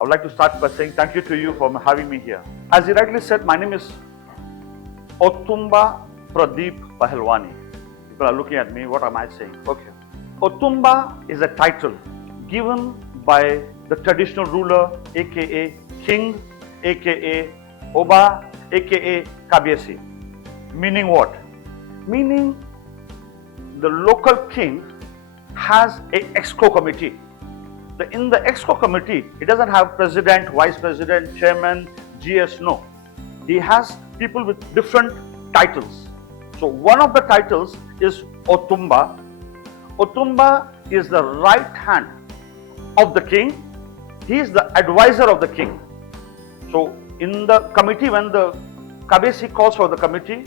I would like to start by saying thank you to you for having me here. As you rightly said, my name is Otumba Pradeep Pahalwani. People are looking at me, what am I saying? Okay. Otumba is a title given by the traditional ruler, aka King, aka Oba, aka Kabiesi. Meaning what? Meaning the local king has a exco committee. In the exco committee, he doesn't have president, vice president, chairman, GS, no. He has people with different titles. So one of the titles is Otumba. Otumba is the right hand of the king. He is the advisor of the king. So in the committee, when the Kabesi calls for the committee,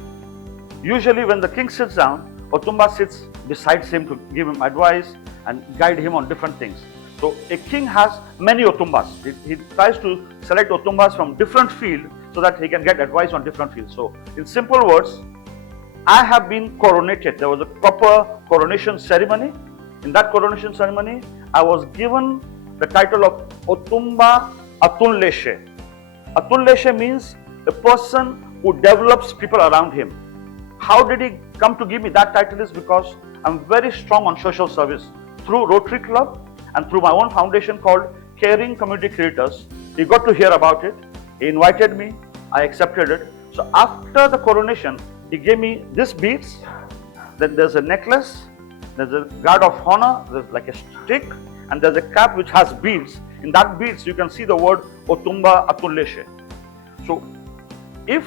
usually when the king sits down, Otumba sits beside him to give him advice and guide him on different things. So a king has many Otumbas. He tries to select Otumbas from different fields so that he can get advice on different fields. So in simple words, I have been coronated. There was a proper coronation ceremony. In that coronation ceremony, I was given the title of Otumba Atunleshe. Atunleshe means a person who develops people around him. How did he come to give me that title is because I'm very strong on social service. Through Rotary Club and through my own foundation called Caring Community Creators, he got to hear about it. He invited me. I accepted it. So after the coronation, he gave me this beads. Then there's a necklace. There's a guard of honor. There's like a stick. And there's a cap which has beads. In that beads, you can see the word Otumba Atunleshe. So if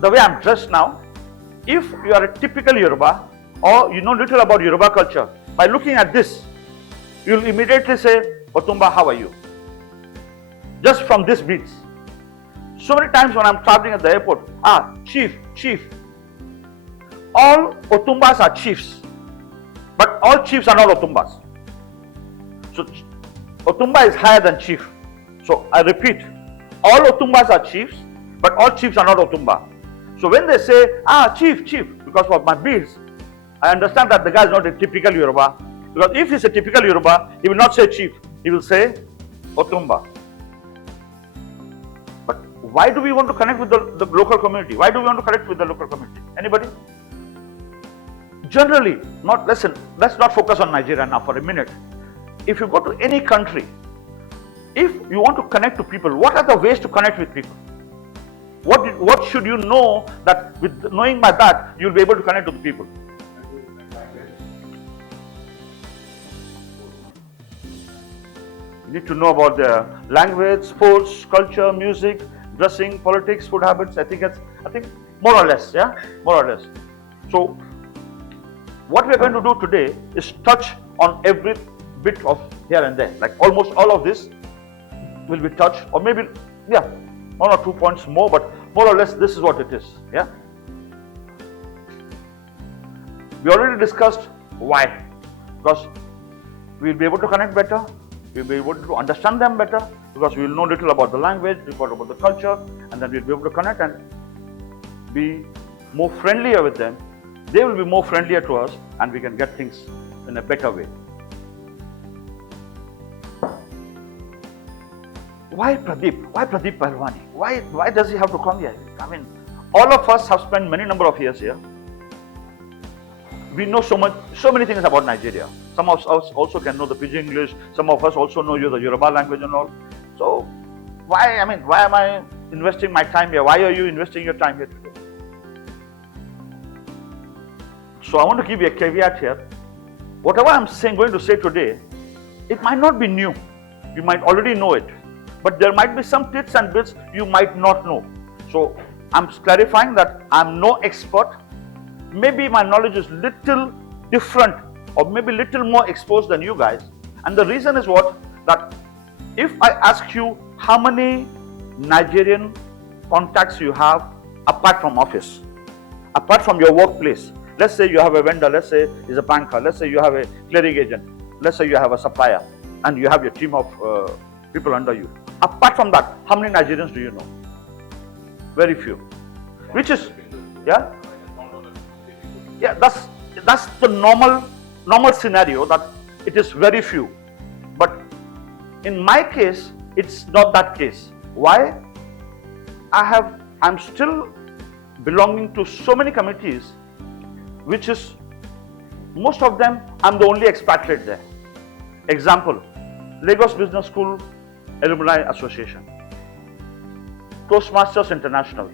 the way I'm dressed now, if you are a typical Yoruba or you know little about Yoruba culture, by looking at this, you'll immediately say, Otumba, how are you? Just from this beads. So many times when I'm traveling at the airport, chief. All Otumbas are chiefs, but all chiefs are not Otumbas. So Otumba is higher than chief. So I repeat, all Otumbas are chiefs, but all chiefs are not Otumba. So when they say, chief, because of my beads, I understand that the guy is not a typical Yoruba. Because if he's a typical Yoruba, he will not say chief, he will say Otumba. But why do we want to connect with the local community? Why do we want to connect with the local community? Anybody? Generally, let's not focus on Nigeria now for a minute. If you go to any country, if you want to connect to people, what are the ways to connect with people? What should you know that with knowing by that, you'll be able to connect to the people? You need to know about their language, sports, culture, music, dressing, politics, food habits, etiquettes. I think more or less, yeah? More or less. So, what we're going to do today is touch on every bit of here and there. Like almost all of this will be touched, or maybe, one or 2 points more, but more or less this is what it is, yeah? We already discussed why. Because we'll be able to connect better, we'll be able to understand them better, because we'll know little about the language, little about the culture, and then we'll be able to connect and be more friendlier with them. They will be more friendlier to us, and we can get things in a better way. Why Pradeep? Why Pradeep Pahalwani? Why does he have to come here? I mean, all of us have spent many number of years here. We know so many things about Nigeria. Some of us also can know the Pidgin English. Some of us also know the Yoruba language and all. So, why am I investing my time here? Why are you investing your time here today? So, I want to give you a caveat here. Whatever I'm going to say today, it might not be new. You might already know it. But there might be some tips and bits you might not know. So, I'm clarifying that I'm no expert. Maybe my knowledge is little different or maybe little more exposed than you guys. And the reason is what? That if I ask you how many Nigerian contacts you have apart from office, apart from your workplace. Let's say you have a vendor, let's say is a banker, let's say you have a clearing agent, let's say you have a supplier and you have your team of people under you. Apart from that, how many Nigerians do you know? Very few. Which is, yeah, that's the normal scenario, that it is very few. But in my case, it's not that case. Why? I'm still belonging to so many committees, which is, most of them, I'm the only expatriate there. Example, Lagos Business School Alumni Association, Toastmasters International,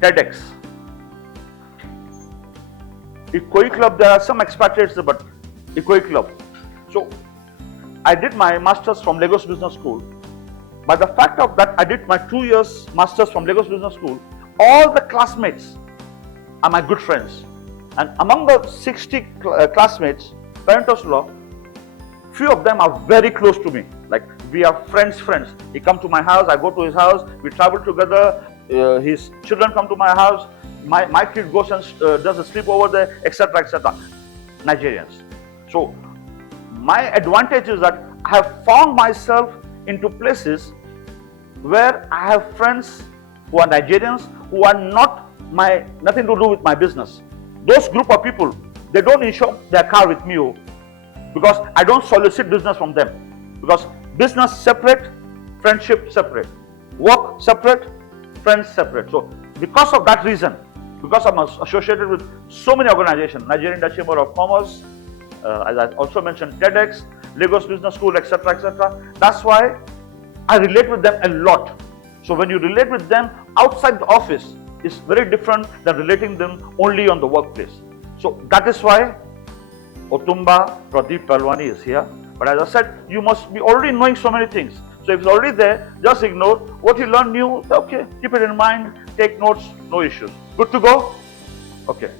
TEDx, Etiquette Club. There are some expatriates there, but Etiquette Club. So I did my masters from Lagos Business School. By the fact of that, I did my 2 years masters from Lagos Business School. All the classmates are my good friends, and among the 60 classmates, parentos law, few of them are very close to me. Like, we are friends. He come to my house, I go to his house, we travel together. His children come to my house. My kid goes and does a sleepover there, etc., etc. Nigerians. So my advantage is that I have found myself into places where I have friends who are Nigerians, who are nothing to do with my business. Those group of people, they don't insure their car with me, because I don't solicit business from them. Because business separate, friendship separate, work separate, friends separate. So because of that reason, because I'm associated with so many organizations, Nigerian Chamber of Commerce, as I also mentioned, TEDx, Lagos Business School, etc., etc. That's why I relate with them a lot. So when you relate with them outside the office, it's very different than relating them only on the workplace. So that is why Otumba Pradeep Pahalwani is here. But as I said, you must be already knowing so many things. So if it's already there, just ignore. What you learn new, okay, keep it in mind, take notes, no issues. Good to go? Okay.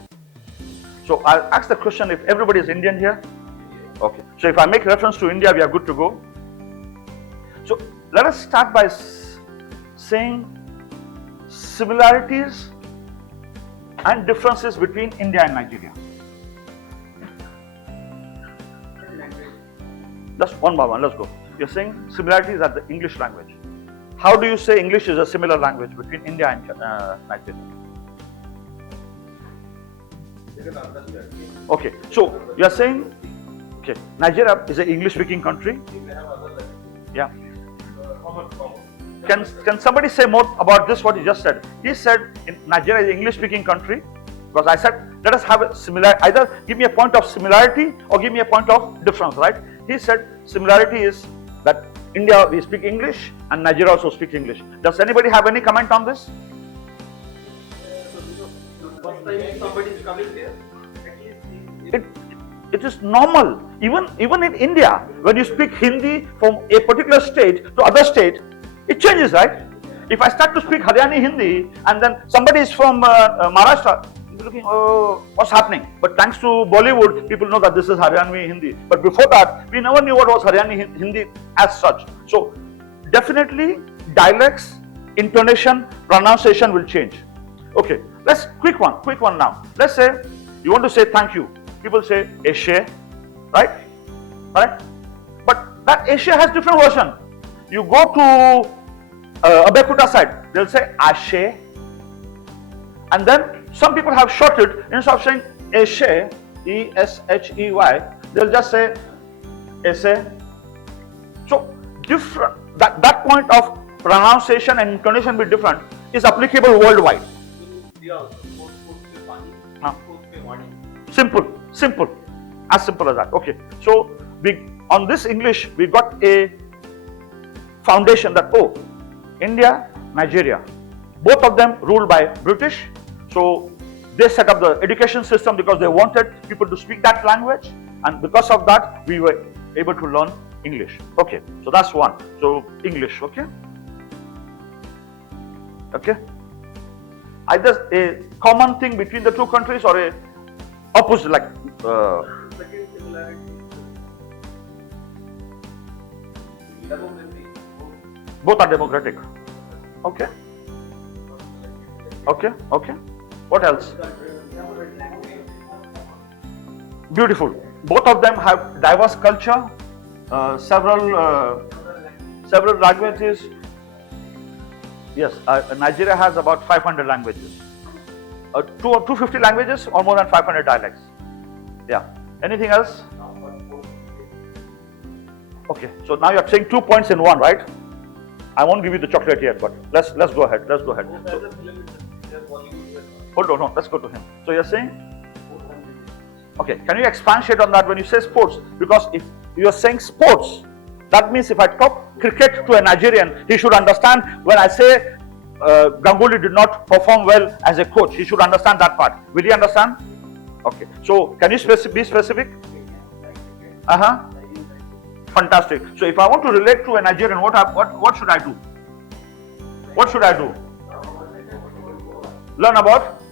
So I'll ask the question, if everybody is Indian here? Okay. So if I make reference to India, we are good to go. So let us start by saying similarities and differences between India and Nigeria. Just one by one, let's go. You're saying similarities are the English language. How do you say English is a similar language between India and Nigeria? Okay, so you're saying, okay, Nigeria is an English-speaking country. Yeah. Can somebody say more about this, what he just said? He said Nigeria is an English-speaking country, because I said, let us have a similar, either give me a point of similarity or give me a point of difference, right? He said similarity is that India, we speak English and Nigeria also speaks English. Does anybody have any comment on this? First time somebody is coming there, It is normal. Even in India, when you speak Hindi from a particular state to other state, it changes, right? If I start to speak Haryani Hindi and then somebody is from Maharashtra, you're looking, oh, what's happening? But thanks to Bollywood, people know that this is Haryani Hindi. But before that, we never knew what was Haryani Hindi as such. So definitely dialects, intonation, pronunciation will change. Okay, let's quick one now. Let's say you want to say thank you. People say eshe, right? Correct? But that eshe has different version. You go to Abekuta side, they'll say ashe. And then some people have shorted, instead of saying eshe, E-S-H-E-Y, they'll just say esse. So different, that point of pronunciation and intonation be different is applicable worldwide. Simple, as simple as that. Okay, so on this English we got a foundation that, oh, India, Nigeria, both of them ruled by British. So they set up the education system because they wanted people to speak that language, and because of that we were able to learn English. Okay, so that's one. So English, okay. Either a common thing between the two countries or a opposite, like second similarity, democracy. both are democratic. Okay. What else? Beautiful. Both of them have diverse culture, several languages. Yes, Nigeria has about 500 languages. 250 languages or more than 500 dialects. Yeah. Anything else? Okay, so now you're saying 2 points in one, right? I won't give you the chocolate yet, but let's go ahead. Let's go ahead. Both So, as a film is Bollywood. hold on, no, let's go to him. So you're saying, okay, can you expatiate on that when you say sports? Because if you're saying sports, that means if I talk cricket to a Nigerian, he should understand when I say Ganguly did not perform well as a coach. He should understand that part. Will he understand? Okay. So can you be specific? Fantastic. So if I want to relate to a Nigerian, what should I do? What should I do? Learn about?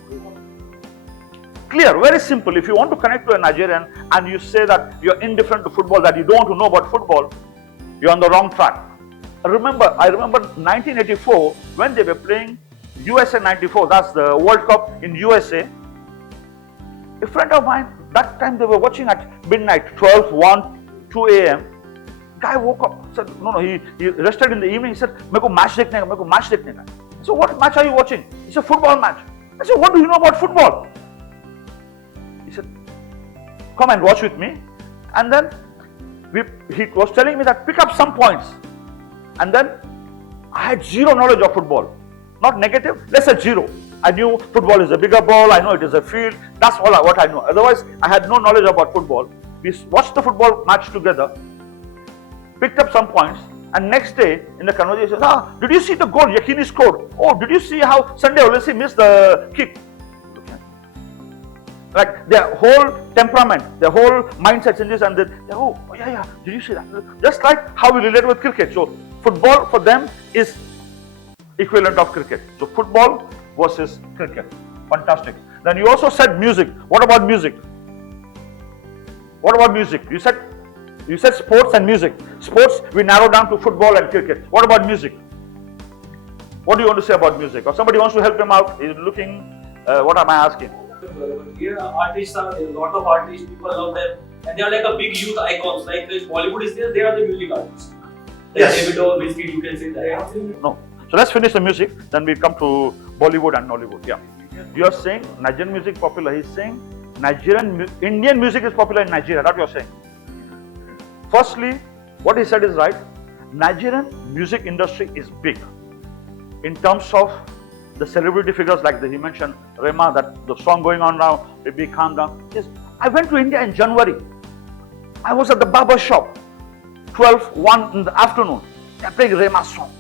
Clear, very simple. If you want to connect to a Nigerian and you say that you're indifferent to football, that you don't want to know about football, you're on the wrong track. I remember 1984 when they were playing USA 94, that's the World Cup in USA. A friend of mine, that time they were watching at midnight, 12, 1, 2 a.m. Guy woke up, said, no, he rested in the evening, he said, "Meko match dekhne ka, meko match dekhne ka." So what match are you watching? It's a football match. I said, what do you know about football? He said, come and watch with me. And then he was telling me that pick up some points. And then I had zero knowledge of football. Not negative, let's say zero. I knew football is a bigger ball, I know it is a field. That's what I know. Otherwise, I had no knowledge about football. We watched the football match together, picked up some points, and next day in the conversation, did you see the goal Yakini scored? Oh, did you see how Sunday Olesi missed the kick? Like their whole temperament, their whole mindset changes, and then, oh yeah, did you see that? Just like how we relate with cricket. So football for them is equivalent of cricket. So football versus cricket. Fantastic. Then you also said music. What about music? What about music? You said sports and music. Sports we narrow down to football and cricket. What about music? What do you want to say about music? Or somebody wants to help him out? He's looking. What am I asking? Here, artists are a lot of artists. People love them, and they are like a big youth icons. Like if Bollywood is there, they are the music artists. Like Davido, Whiskey, you can say that. No. So let's finish the music. Then we come to Bollywood and Nollywood. Yeah. You are saying Nigerian music popular. He's saying Indian music is popular in Nigeria. That's what you're saying. Firstly, what he said is right. Nigerian music industry is big in terms of the celebrity figures like he mentioned Rema, that the song going on now, Baby Calm Down. I went to India in January. I was at the barber shop, 1 in the afternoon. They're playing Rema's song.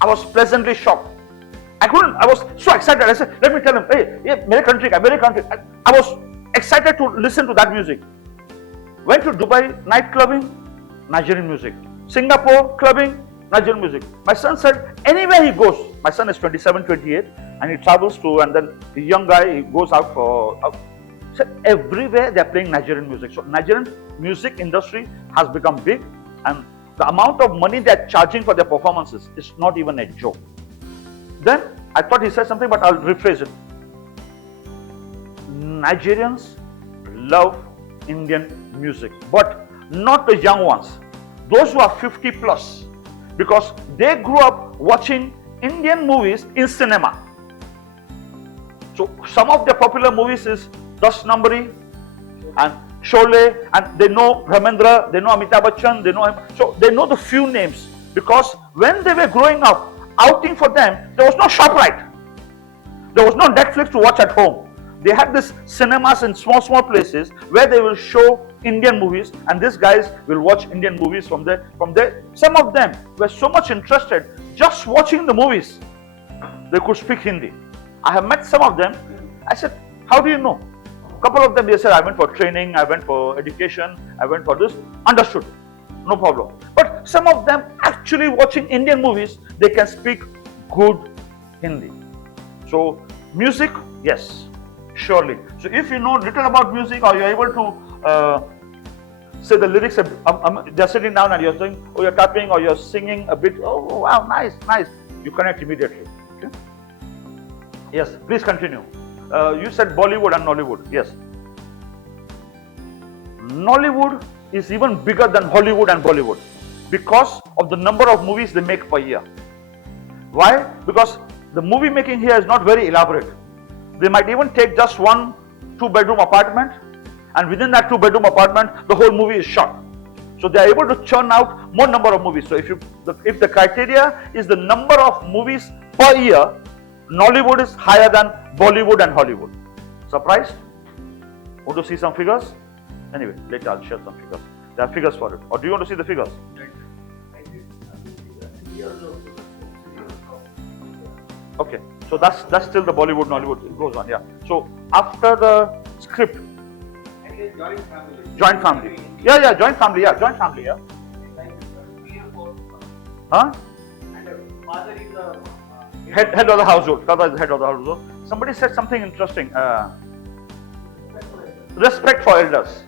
I was pleasantly shocked. I was so excited. I said, let me tell him, hey, mere country. I was excited to listen to that music. Went to Dubai, night clubbing, Nigerian music. Singapore, clubbing, Nigerian music. My son said, anywhere he goes, my son is 27, 28, and he travels to, and then the young guy, he goes out for, said everywhere they're playing Nigerian music. So Nigerian music industry has become big, and the amount of money they're charging for their performances is not even a joke. Then I thought he said something, but I'll rephrase it. Nigerians love Indian music, but not the young ones. Those who are 50 plus, because they grew up watching Indian movies in cinema. So some of the popular movies is Das Nambari and Sholay, and they know Ramendra, they know Amitabh Bachchan, they know him. So they know the few names, because when they were growing up, outing for them, there was no ShopRite. There was no Netflix to watch at home. They had this cinemas in small places where they will show Indian movies, and these guys will watch Indian movies from there. Some of them were so much interested just watching the movies, they could speak Hindi. I have met some of them. I said, how do you know? A couple of them, they said, I went for training, I went for education, I went for this. Understood, no problem. But some of them actually watching Indian movies, they can speak good Hindi. So music, yes, surely. So if you know little about music, or you're able to say the lyrics, they're sitting down and you're saying, oh, you're tapping or you're singing a bit, oh wow, nice, you connect immediately. Okay? Yes, please continue. You said Bollywood and Nollywood. Yes. Nollywood is even bigger than Hollywood and Bollywood because of the number of movies they make per year. Why? Because the movie making here is not very elaborate. They might even take just 1 2-bedroom apartment, and within that 2-bedroom apartment, the whole movie is shot. So they are able to churn out more number of movies. So if the criteria is the number of movies per year, Nollywood is higher than Bollywood and Hollywood. Surprised? Want to see some figures? Anyway, later I'll share some figures. There are figures for it. Or do you want to see the figures? Okay, so that's still the Bollywood, Nollywood. It goes on, yeah. So after the script, joint family. Yeah, joint family. Yeah. Huh? Father is a Head of the household. Father is the head of the household. Somebody said something interesting. Respect for elders.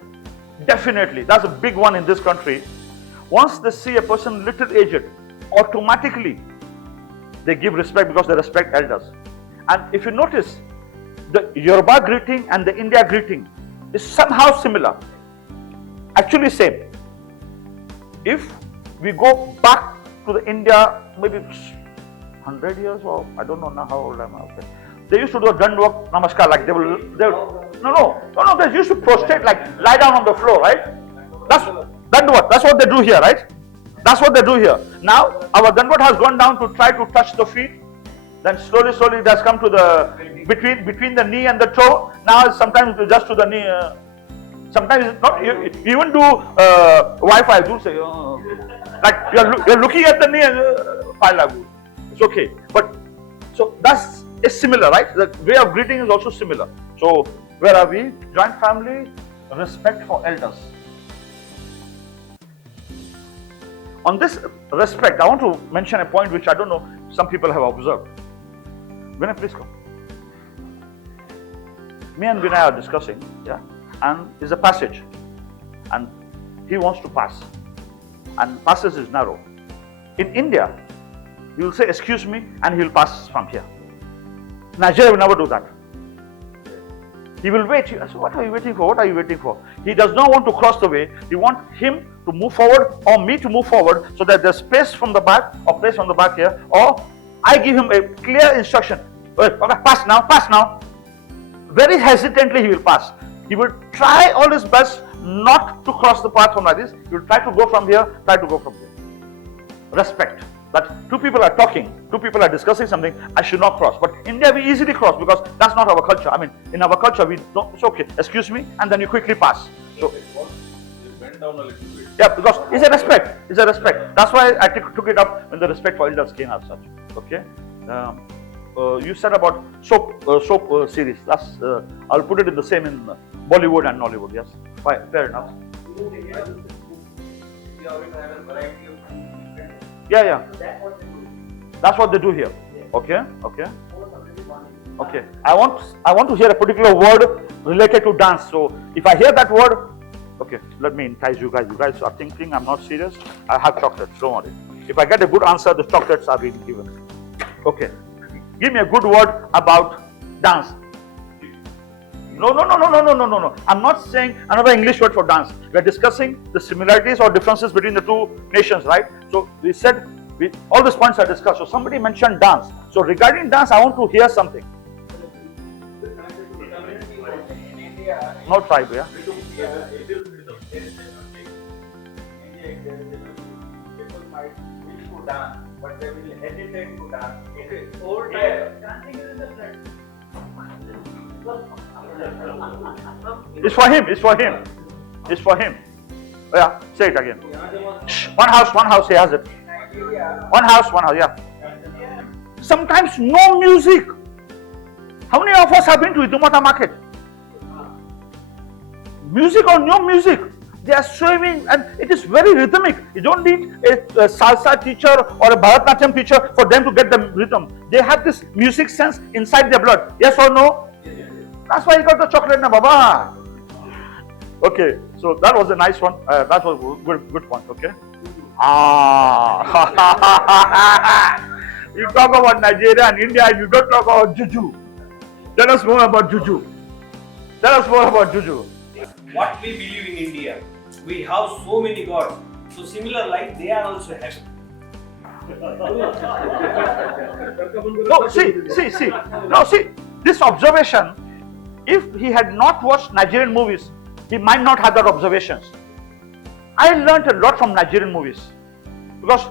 Definitely, that's a big one in this country. Once they see a person little aged, automatically they give respect because they respect elders. And if you notice, the Yoruba greeting and the India greeting is somehow similar. Actually same. If we go back to the India, maybe 100 years or I don't know now how old am I. Okay. They used to do a dandwak namaskar, like they will they used to prostrate, like lie down on the floor, right? That's what they do here, right? That's what they do here. Now our dandwat has gone down to try to touch the feet. Then slowly it has come to the between the knee and the toe. Now sometimes just to the knee. Sometimes it's not. You even do Wi-Fi. Do say like you're looking at the knee and it's okay. But so that's similar, right? The way of greeting is also similar. So where are we? Joint family, respect for elders. On this respect, I want to mention a point which I don't know some people have observed. Vinay, please come. Me and Vinay are discussing, yeah, and there's a passage, and he wants to pass, and passage is narrow. In India, he will say, "Excuse me," and he will pass from here. Nigeria will never do that. He will wait. So what are you waiting for? What are you waiting for? He does not want to cross the way. He wants him to move forward or me to move forward so that there's space from the back or place from the back here, or I give him a clear instruction. Okay, pass now. Very hesitantly he will pass. He will try all his best not to cross the path from like this. He will try to go from here, try to go from here. Respect. That two people are talking, two people are discussing something, I should not cross. But India, we easily cross because that's not our culture. I mean, in our culture, we don't, it's okay, excuse me, and then you quickly pass. So, you bend down a little bit. yeah, because it's a respect. It's a respect. That's why I took it up when the respect for elders came as such. Okay. You said about soap series. That's I'll put it in the same in Bollywood and Nollywood. Yes, fair enough. Yeah. That's what they do here. Okay. I want to hear a particular word related to dance. So if I hear that word, okay, let me entice you guys. You guys are thinking I'm not serious. I have chocolates. Don't worry. If I get a good answer, the chocolates are being given. Okay. Give me a good word about dance. No. I'm not saying another English word for dance. We are discussing the similarities or differences between the two nations, right? So we said all these points are discussed. So somebody mentioned dance. So regarding dance, I want to hear something. No tribe, yeah. People might wish to dance, but they will hesitate to dance. It is old time. Dancing is in the blood. It's for him. Oh, yeah, say it again. Shh. One house, he has it. One house, yeah. Sometimes no music. How many of us have been to Idumata market? Music or no music? They are swimming and it is very rhythmic. You don't need a salsa teacher or a Bharatanatyam teacher for them to get the rhythm. They have this music sense inside their blood. Yes or no? That's why he got the chocolate na baba. Okay, so that was a nice one. That was a good point. Okay. You talk about Nigeria and India, and you don't talk about juju. Tell us more about juju. What we believe in India, we have so many gods. So similar like they are also having. No, see. This observation. If he had not watched Nigerian movies, he might not have that observations. I learned a lot from Nigerian movies because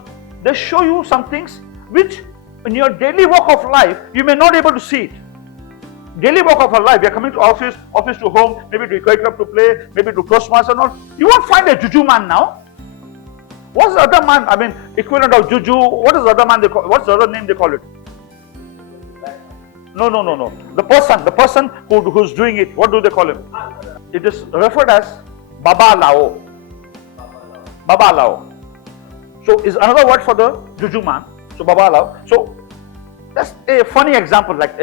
they show you some things which in your daily walk of life you may not be able to see it. Daily walk of our life, you're coming to office to home, maybe to Etiquette club to play, maybe to Toastmasters and all. You won't find a juju man now. What's the other man? I mean, equivalent of juju. What is the other man they call? What's the other name they call it? No. The person who's doing it. What do they call him? It is referred as Baba Lao. Baba Lao. So is another word for the juju man. So Baba Lao. So that's a funny example. Like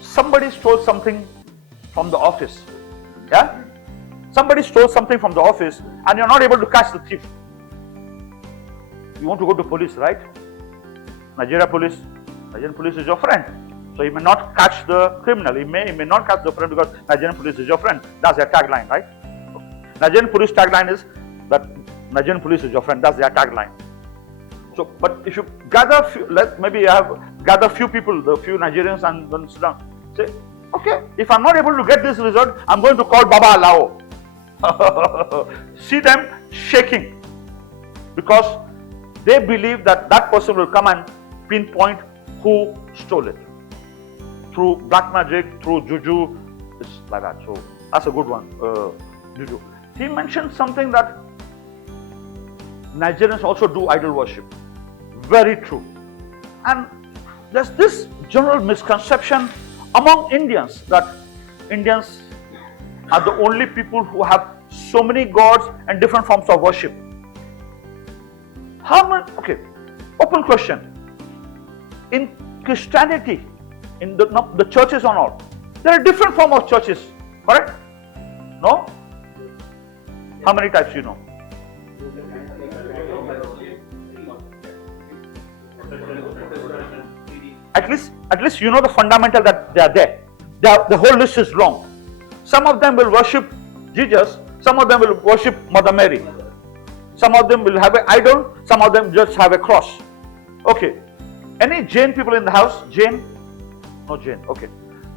somebody stole something from the office. Yeah. Somebody stole something from the office and you're not able to catch the thief. You want to go to police, right? Nigerian police is your friend. So you may not catch the criminal. You may not catch the friend because Nigerian police is your friend. That's their tagline, right? Nigerian police tagline is that Nigerian police is your friend. That's their tagline. So, but if you gather gather few people, the few Nigerians, and then sit down, say, okay, if I'm not able to get this result, I'm going to call Baba Lao. See them shaking because they believe that person will come and pinpoint who stole it through black magic, through juju. It's like that. So that's a good one. Juju. He mentioned something that Nigerians also do idol worship. Very true. And there's this general misconception among Indians that Indians are the only people who have so many gods and different forms of worship. How many? Okay, open question. In Christianity, in the churches and all, there are different forms of churches, correct? No? How many types you know? At least you know the fundamental that they are there. The whole list is long. Some of them will worship Jesus, some of them will worship Mother Mary. Some of them will have an idol, some of them just have a cross. Okay. Any Jain people in the house? Jain? No Jain. Okay.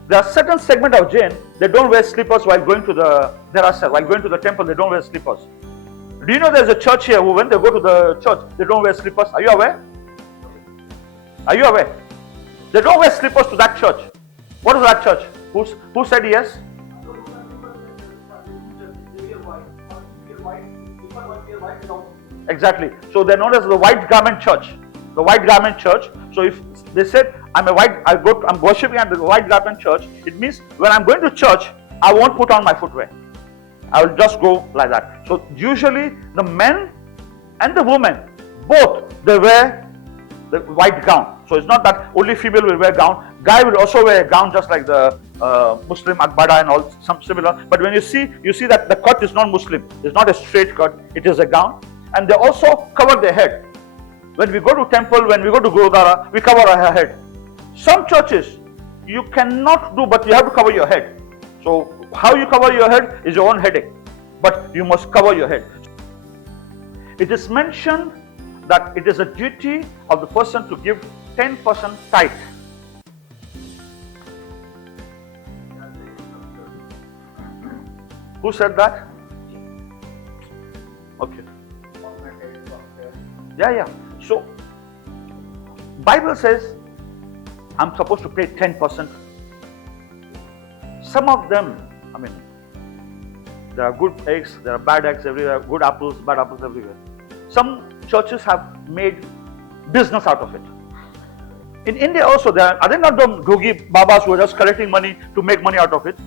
There are certain segment of Jain, they don't wear slippers while going to the temple, they don't wear slippers. Do you know there's a church here who when they go to the church, they don't wear slippers? Are you aware? Are you aware? They don't wear slippers to that church. What is that church? Who said yes? Exactly. So they're known as the white garment church. The white garment church. So if they said I'm worshiping at the white garment church, it means when I'm going to church, I won't put on my footwear. I will just go like that. So usually the men and the women, both, they wear the white gown. So it's not that only female will wear gown. Guy will also wear a gown just like the Muslim Akbada and all, some similar. But when you see that the cut is not Muslim. It's not a straight cut. It is a gown. And they also cover their head. When we go to temple, when we go to Gurudwara, we cover our head. Some churches, you cannot do, but you have to cover your head. So how you cover your head is your own headache. But you must cover your head. It is mentioned that it is a duty of the person to give 10% tithe. Who said that? Okay. Yeah. So, Bible says I'm supposed to pay 10%. Some of them, I mean, there are good eggs, there are bad eggs everywhere, good apples, bad apples everywhere. Some churches have made business out of it. In India also, are they not the Gogi Babas who are just collecting money to make money out of it?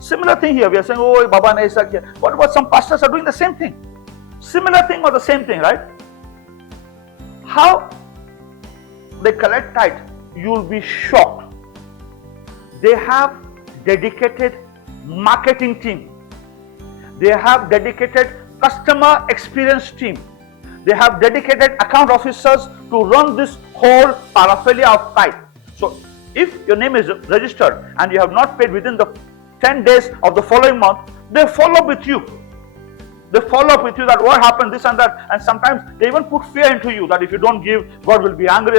Similar thing here. We are saying, oh, Baba Naisa here. What about some pastors are doing the same thing? Similar thing or the same thing, right? How they collect tithe, you'll be shocked. They have dedicated marketing team. They have dedicated customer experience team. They have dedicated account officers to run this whole paraphernalia of tithe. So if your name is registered and you have not paid within the 10 days of the following month, they follow up with you. They follow up with you that what happened, this and that, and sometimes they even put fear into you that if you don't give, God will be angry.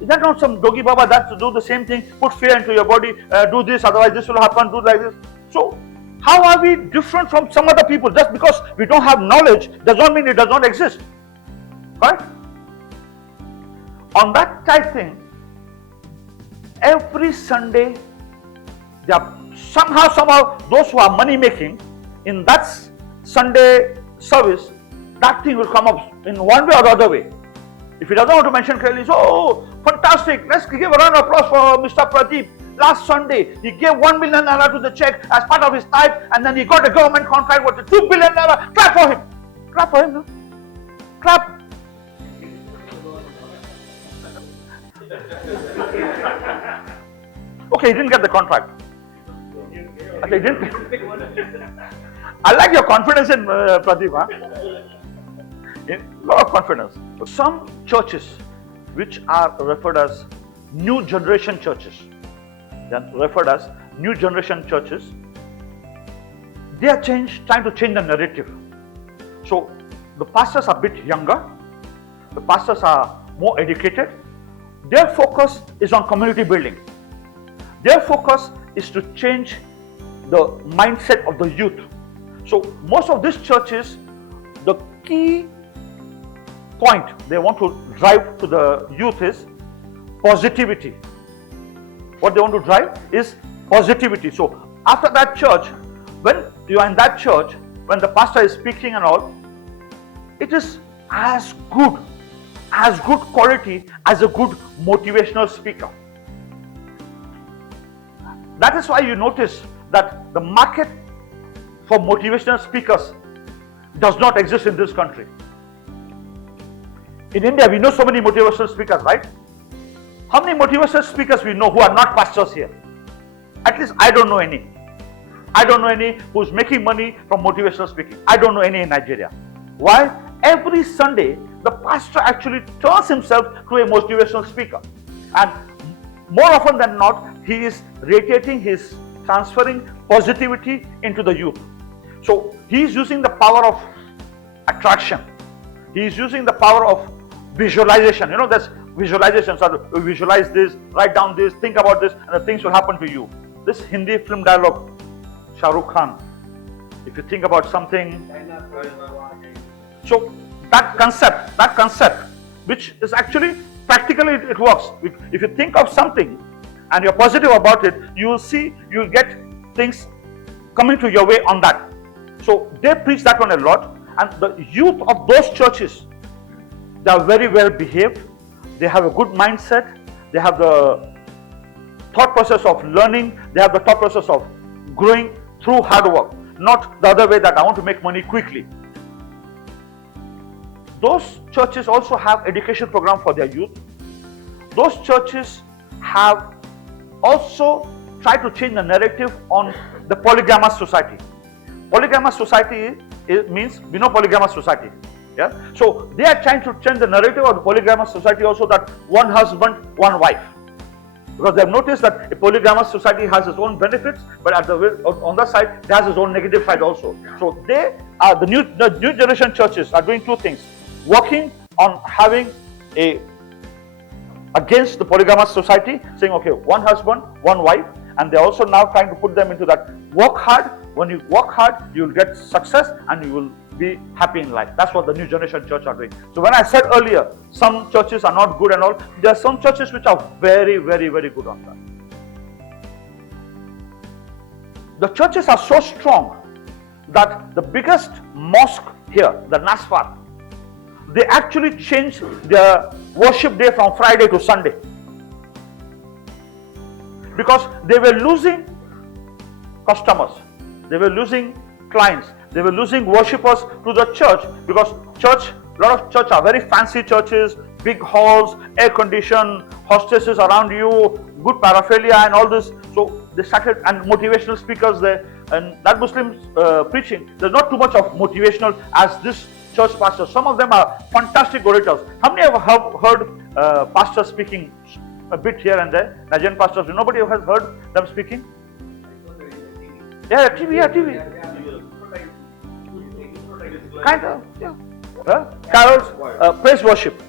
Is that not some Dogi Baba that to do the same thing? Put fear into your body, do this, otherwise this will happen, do like this. So How are we different from some other people? Just because we don't have knowledge does not mean it does not exist. Right? On that type thing, every Sunday, there are somehow those who are money making in that Sunday service, that thing will come up in one way or the other way. If he doesn't want to mention clearly, so oh, fantastic, let's give a round of applause for Mr. Pradeep. Last Sunday, he gave 1 million naira to the check as part of his tithe, and then he got a government contract worth 2 billion naira. Clap for him. Clap for him, no? Clap. Okay, he didn't get the contract. Okay, he didn't. I like your confidence in Pradeep, huh? A lot of confidence. Some churches, which are referred as new generation churches, they are referred as new generation churches, they are trying to change the narrative. So the pastors are a bit younger, the pastors are more educated, their focus is on community building. Their focus is to change the mindset of the youth. So most of these churches, the key point they want to drive to the youth is positivity. What they want to drive is positivity. So after that church, when you are in that church, when the pastor is speaking and all, it is as good quality as a good motivational speaker. That is why you notice that the market for motivational speakers does not exist in this country. In India, we know so many motivational speakers, right? How many motivational speakers we know who are not pastors here? At least I don't know any. I don't know any who's making money from motivational speaking. I don't know any in Nigeria. Why? Every Sunday, the pastor actually turns himself to a motivational speaker. And more often than not, he is radiating, his transferring positivity into the youth. So he is using the power of attraction. He is using the power of visualization. You know, that's visualization. So visualize this, write down this, think about this, and the things will happen to you. This Hindi film dialogue, Shah Rukh Khan, if you think about something, so that concept, which is actually practically it works. If you think of something and you're positive about it, you will see, you will get things coming to your way on that. So they preach that one a lot, and the youth of those churches, they are very well behaved, they have a good mindset, they have the thought process of learning, they have the thought process of growing through hard work, not the other way that I want to make money quickly. Those churches also have education program for their youth. Those churches have also tried to change the narrative on the polygamous society. Polygamous society means, we know polygamous society. Yeah. So they are trying to change the narrative of the polygamous society also, that one husband, one wife. Because they have noticed that a polygamous society has its own benefits, but on the side, it has its own negative side also. So they are the new generation churches are doing two things: working on having against the polygamous society, saying, okay, one husband, one wife, and they're also now trying to put them into that work hard. When you work hard, you will get success and you will be happy in life. That's what the new generation church are doing. So when I said earlier, some churches are not good and all, there are some churches which are very, very, very good on that. The churches are so strong that the biggest mosque here, the Nasfar, they actually changed their worship day from Friday to Sunday, because they were losing customers, they were losing clients, they were losing worshippers to the church, because a lot of church are very fancy churches, big halls, air conditioned, hostesses around you, good paraphernalia and all this. So they started, and motivational speakers there, and that Muslim preaching, there's not too much of motivational as this church pastors. Some of them are fantastic orators. How many have heard pastors speaking a bit here and there? Nigerian pastors, nobody has heard them speaking? Yeah, TV. Kind of, yeah. Carols, praise worship.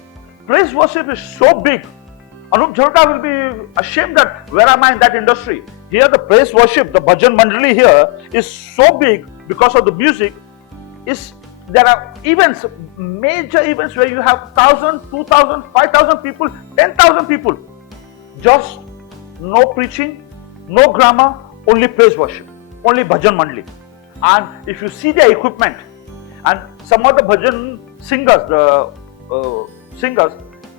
Praise worship is so big Anup Jhalka will be ashamed that where am I in that industry? Here the praise worship, the bhajan mandali here is so big because of the music. There are events, major events where you have 1,000, 2,000, 5,000 people, 10,000 people. Just no preaching, no grammar, only praise worship, only bhajan mandali. And if you see their equipment, and some of the bhajan singers, singers,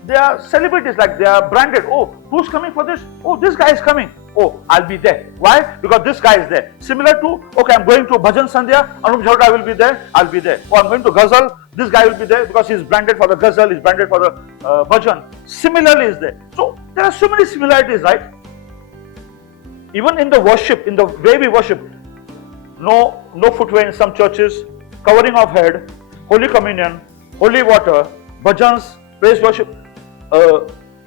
they are celebrities, like they are branded. Oh, who's coming for this? Oh, this guy is coming. Oh, I'll be there. Why? Because this guy is there. Similar to, okay, I'm going to Bhajan Sandhya, Anup Jhalka will be there, I'll be there. Oh, I'm going to Ghazal, this guy will be there because he's branded for the Ghazal, he's branded for the Bhajan. Similarly is there. So, there are so many similarities, right? Even in the worship, in the way we worship, no footwear in some churches, covering of head, Holy Communion, holy water, bhajans, praise worship,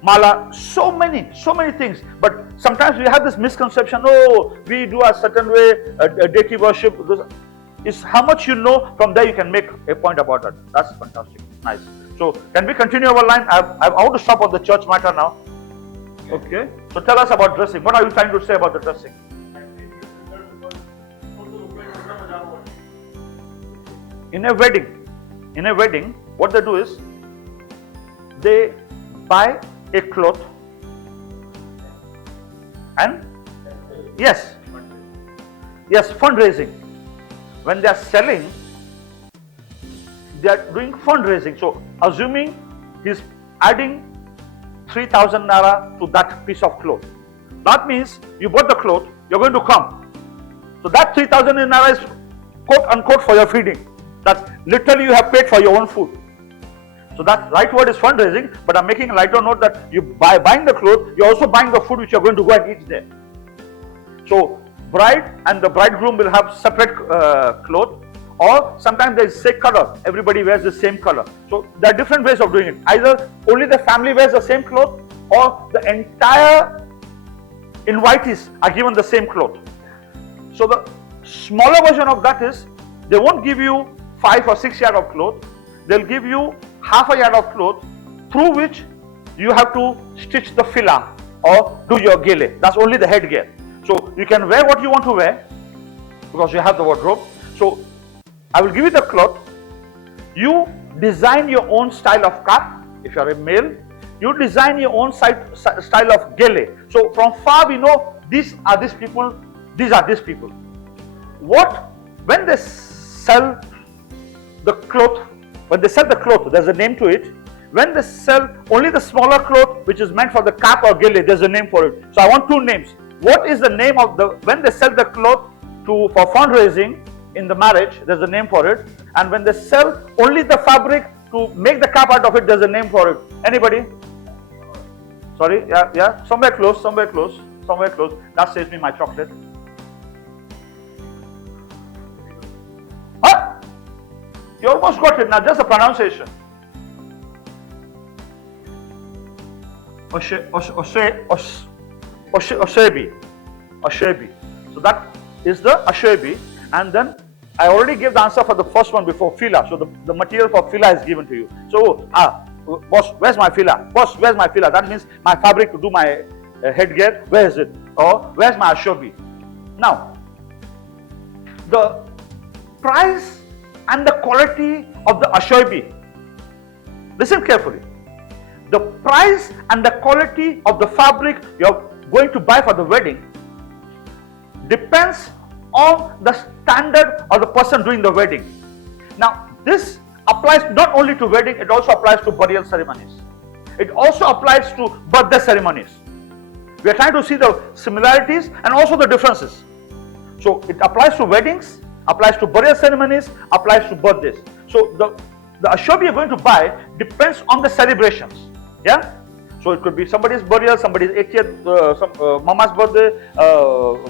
mala, so many things. But sometimes we have this misconception, oh, we do a certain way, a deity worship. This is how much you know. From there you can make a point about that. That's fantastic. Nice. So can we continue our line? I want to stop on the church matter now. Okay. So tell us about dressing. What are you trying to say about the dressing? In a wedding, what they do is they buy a cloth and yes, fundraising. When they are selling, they are doing fundraising. So assuming he's adding 3,000 naira to that piece of cloth, that means you bought the cloth, you're going to come. So that 3,000 naira is quote unquote for your feeding. That's literally you have paid for your own food. So that right word is fundraising, but I'm making a lighter note that you buying the clothes, you're also buying the food which you're going to go and eat there. So bride and the bridegroom will have separate clothes, or sometimes there is same color. Everybody wears the same color. So there are different ways of doing it. Either only the family wears the same cloth, or the entire invitees are given the same cloth. So the smaller version of that is they won't give you 5 or 6 yards of cloth. They'll give you half a yard of cloth through which you have to stitch the fila or do your gele. That's only the headgear. So you can wear what you want to wear because you have the wardrobe. So I will give you the cloth. You design your own style of cap. If you are a male, you design your own style of gele. So from far we know these are these people, these are these people. When they sell the cloth, there's a name to it. When they sell only the smaller cloth, which is meant for the cap or gele, there's a name for it. So I want 2 names. What is the name of when they sell the cloth for fundraising in the marriage, there's a name for it. And when they sell only the fabric to make the cap out of it, there's a name for it. Anybody? Sorry, yeah, somewhere close. That saves me my chocolate. Huh? You almost got it now, just the pronunciation. Oshebi. So that is the Oshebi. And then I already gave the answer for the first one before, fila. So the material for fila is given to you. So, boss, where's my fila? Boss, where's my fila? That means my fabric to do my headgear. Where is it? Or where's my Oshebi? Now, the price and the quality of the Oshebi. Listen carefully. The price and the quality of the fabric you're going to buy for the wedding depends on the standard of the person doing the wedding. Now, this applies not only to wedding, it also applies to burial ceremonies. It also applies to birthday ceremonies. We are trying to see the similarities and also the differences. So, it applies to weddings, applies to burial ceremonies, applies to birthdays. So, the Oshebi you're going to buy depends on the celebrations. Yeah? So it could be somebody's burial, somebody's 80th, mama's birthday,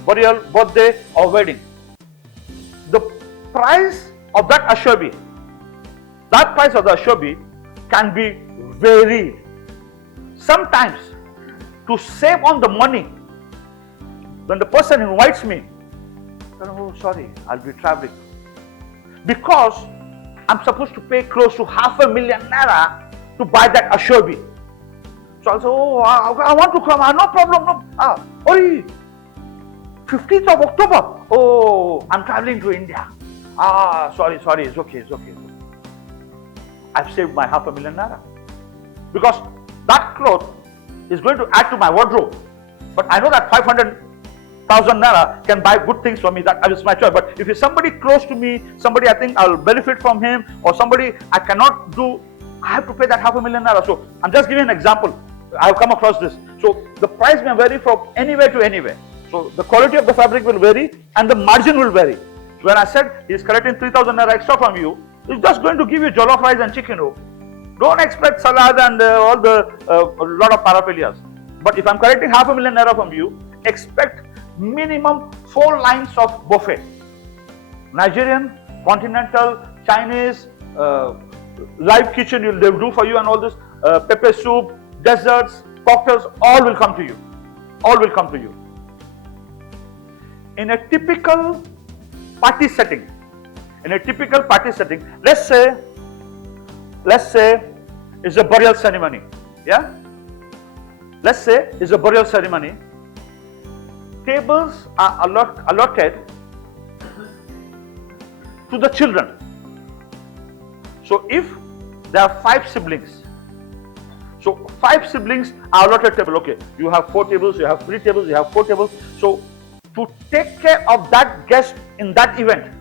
burial, birthday or wedding. The price of that Oshebi, can be varied. Sometimes to save on the money, when the person invites me, oh sorry, I'll be traveling. Because I'm supposed to pay close to 500,000 naira to buy that Oshebi. So I'll say, oh, I want to come. No problem. No. Oi, 15th of October. Oh, I'm traveling to India. Sorry. It's okay. I've saved my ₦500,000 because that cloth is going to add to my wardrobe. But I know that 500,000 naira can buy good things for me. That is my choice. But if it's somebody close to me, somebody I think I'll benefit from him, or somebody I cannot do, I have to pay that ₦500,000. So I'm just giving an example. I've come across this. So the price may vary from anywhere to anywhere. So the quality of the fabric will vary and the margin will vary. When I said he's collecting 3,000 naira extra from you, he's just going to give you jollof rice and chicken. Don't expect salad and all the lot of paraphilias. But if I'm collecting ₦500,000 naira from you, expect minimum 4 lines of buffet. Nigerian, continental, Chinese, live kitchen they'll do for you, and all this pepper soup, desserts, cocktails, all will come to you. All will come to you. In a typical party setting, let's say it's a burial ceremony. Yeah? Let's say it's a burial ceremony. Tables are allotted to the children. So if there are 5 siblings, so 5 siblings are allotted table. Okay, you have 4 tables, you have 3 tables, you have 4 tables. So to take care of that guest in that event,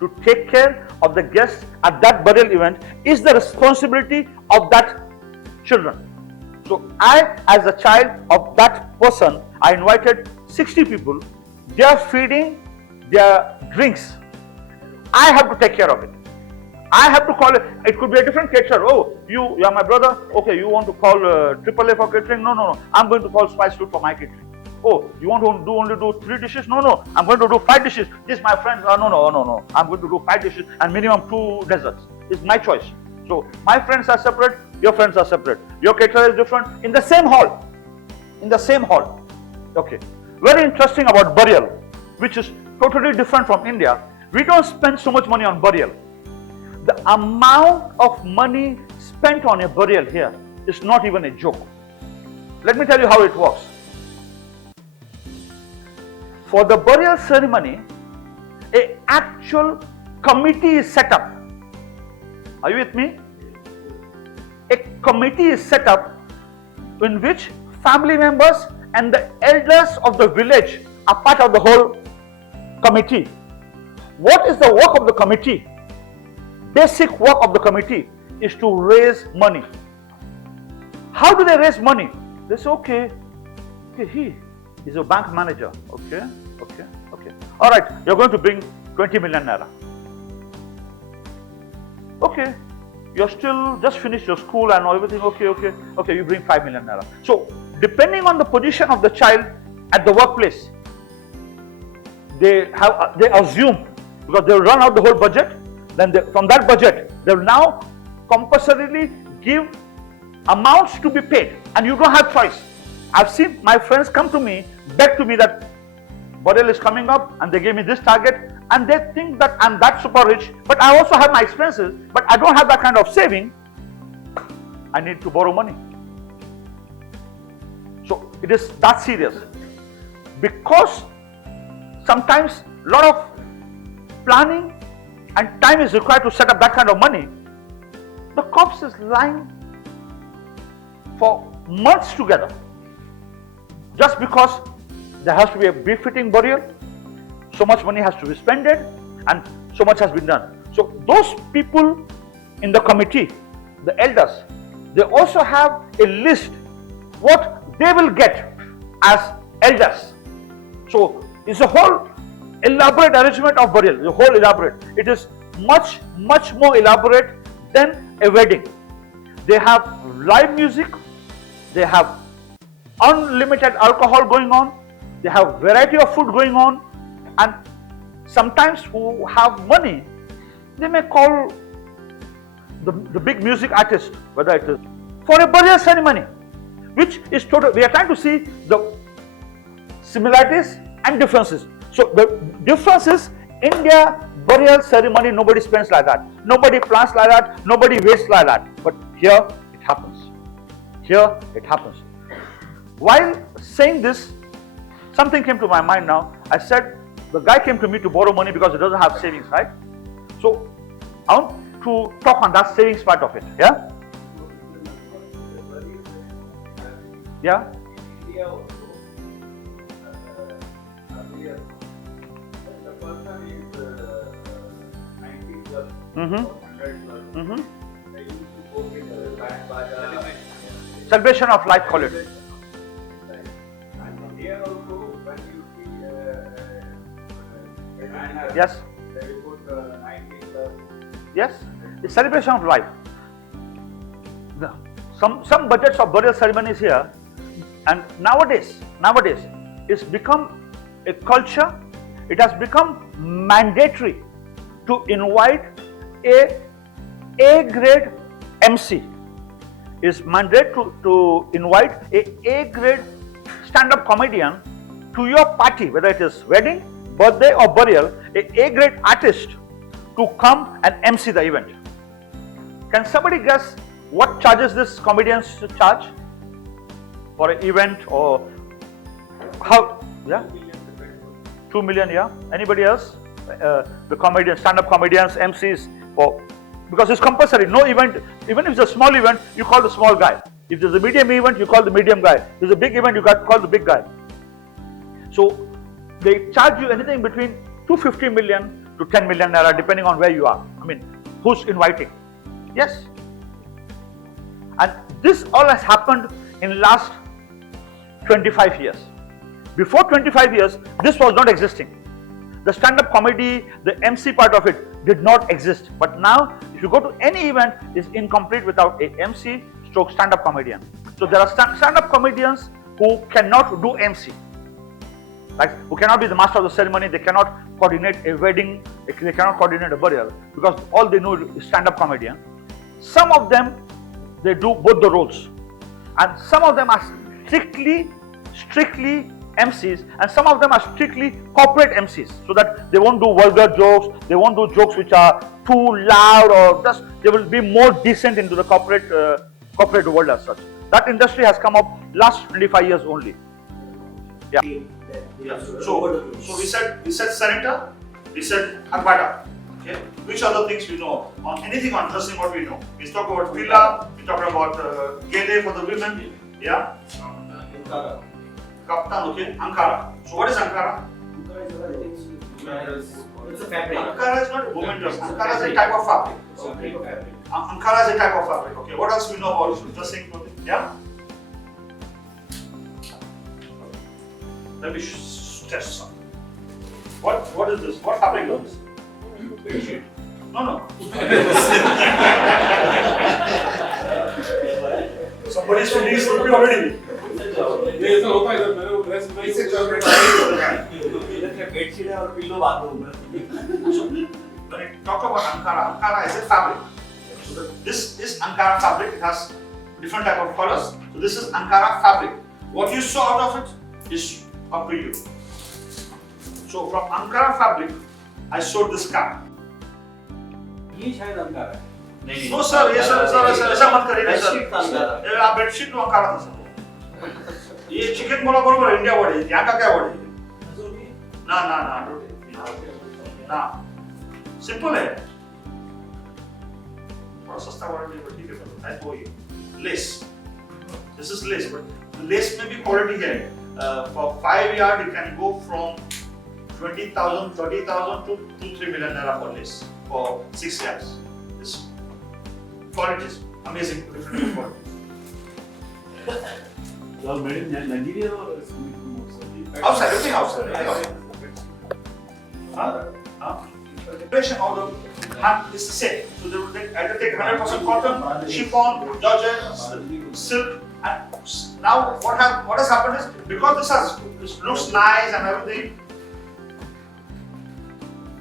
to take care of the guests at that burial event is the responsibility of that children. So I, as a child of that person, I invited 60 people. They are feeding, their drinks. I have to take care of it. I have to call it. It could be a different caterer. Oh, you are my brother. Okay, you want to call AAA for catering? No. I'm going to call Spice Food for my catering. Oh, you want to only do 3 dishes? No. I'm going to do 5 dishes. This my friends. No. I'm going to do 5 dishes and minimum 2 desserts. It's my choice. So my friends are separate. Your friends are separate. Your caterer is different in the same hall. Okay. Very interesting about burial, which is totally different from India. We don't spend so much money on burial. The amount of money spent on a burial here is not even a joke. Let me tell you how it works. For the burial ceremony, an actual committee is set up. Are you with me? A committee is set up in which family members and the elders of the village are part of the whole committee. What is the work of the committee? Basic work of the committee is to raise money. How do they raise money? They say, okay, he is a bank manager. Okay. All right, you're going to bring 20 million naira. Okay, you're still just finished your school and everything. Okay, you bring 5 million naira. So, depending on the position of the child at the workplace, they assume, because they'll run out the whole budget. Then from that budget, they will now compulsorily give amounts to be paid, and you don't have choice. I've seen my friends come to me, beg to me that burial is coming up and they gave me this target, and they think that I'm that super rich, but I also have my expenses, but I don't have that kind of saving. I need to borrow money. So it is that serious, because sometimes a lot of planning and time is required to set up that kind of money. The corpse is lying for months together just because there has to be a befitting burial. So much money has to be spent and so much has been done. So those people in the committee, the elders, they also have a list what they will get as elders. So it's a whole elaborate arrangement of burial. The whole elaborate. It is much more elaborate than a wedding. They have live music. They have unlimited alcohol going on. They have variety of food going on, and sometimes who have money, they may call the big music artist, whether it is for a burial ceremony, which is total. We are trying to see the similarities and differences. So the difference is, India burial ceremony, nobody spends like that, nobody plans like that, nobody wastes like that. But here it happens. Here it happens. While saying this, something came to my mind now. I said, the guy came to me to borrow money because he doesn't have savings, right? So I want to talk on that savings part of it. Yeah? Yeah? India also, earlier, when the person is 90 plus Mm-hmm. or 100 plus, Mm-hmm. they used to go with the band baja. Celebration of life, call it. And here also, when you see a banner, Yes? they will put 90 plus. Yes? It's celebration of life. Some budgets of burial ceremonies here, and nowadays it's become a culture. It has become mandatory to invite a grade MC. It's mandatory to invite a grade stand-up comedian to your party, whether it is wedding, birthday or burial, a grade artist to come and MC the event. Can somebody guess what charges this comedians charge for an event, or how? Yeah, 2 million. Yeah. Anybody else? The comedians, stand-up comedians, MCs, for, because it's compulsory. No event, even if it's a small event, you call the small guy. If there's a medium event, you call the medium guy. If there's a big event, you call the big guy. So they charge you anything between 250 million to 10 million naira, depending on where you are. I mean, who's inviting? Yes. And this all has happened in last 25 years. Before 25 years, this was not existing. The stand-up comedy, the MC part of it did not exist. But now, if you go to any event, it's incomplete without a MC stroke stand-up comedian. So there are stand-up comedians who cannot do MC. Like, who cannot be the master of the ceremony, they cannot coordinate a wedding, they cannot coordinate a burial, because all they know is stand-up comedian. Some of them, they do both the roles. And some of them are strictly MCs, and some of them are strictly corporate MCs, so that they won't do vulgar jokes, they won't do jokes which are too loud, or just, they will be more decent into the corporate world as such. That industry has come up last 25 years only. Yeah. So we said senator, we said Akbata. Okay. Which other things we know? On anything on dressing, what we know? We talk about villa, we talk about gele for the women. Yeah. Kaftan, okay. Ankara. So what is Ankara? It's a fabric. Ankara is not a woman dress. Ankara is a type of fabric. Ankara is a type of fabric. Okay. What else we know about dressing clothing? Yeah. Let me test some. What is this? What fabric is this? No. Somebody's feeling sleepy already. So when I talk about Ankara is a fabric. So this is Ankara fabric. It has different type of colors. So this is Ankara fabric. What you saw out of it is up to you. So from Ankara fabric, I sewed this cap. No sir, yes sir, ऐसा मत करिए sir. ये आप bedsheet तो Ankara था sir. ये chicken बोला बरोबर इंडिया वर्ड है. यहाँ का क्या वर्ड है? ना. सिंपल है. थोड़ा सस्ता वर्ड है but ठीक है सर. ऐसा वही. Lace. This is lace, but lace में भी quality है. For 5 yard, it can go from 20,000, 30,000 to 2-3 million naira for lace for 6 yards. This quality is amazing, different quality. You are made in Nigeria or outside? Everything outside. Impression of the hand is the same. So they will either take 100% cotton, chiffon, georgette, silk, and now what has happened is, because this looks nice and everything,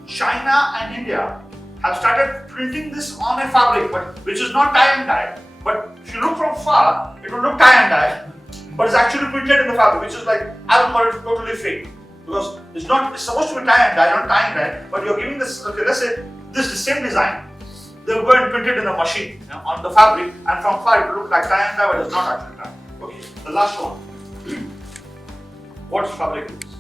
China and India have started printing this on a fabric, but which is not tie and dye. But if you look from far, it will look tie and dye, but it's actually printed in the fabric, which is like, I would call it totally fake. Because it's supposed to be tie and dye, not tie and dye, but you're giving this, okay, let's say this is the same design, They will go and print it in the machine on the fabric, and from far it will look like tie and dye, but it's not actually tie. Okay, the last one. What fabric is this?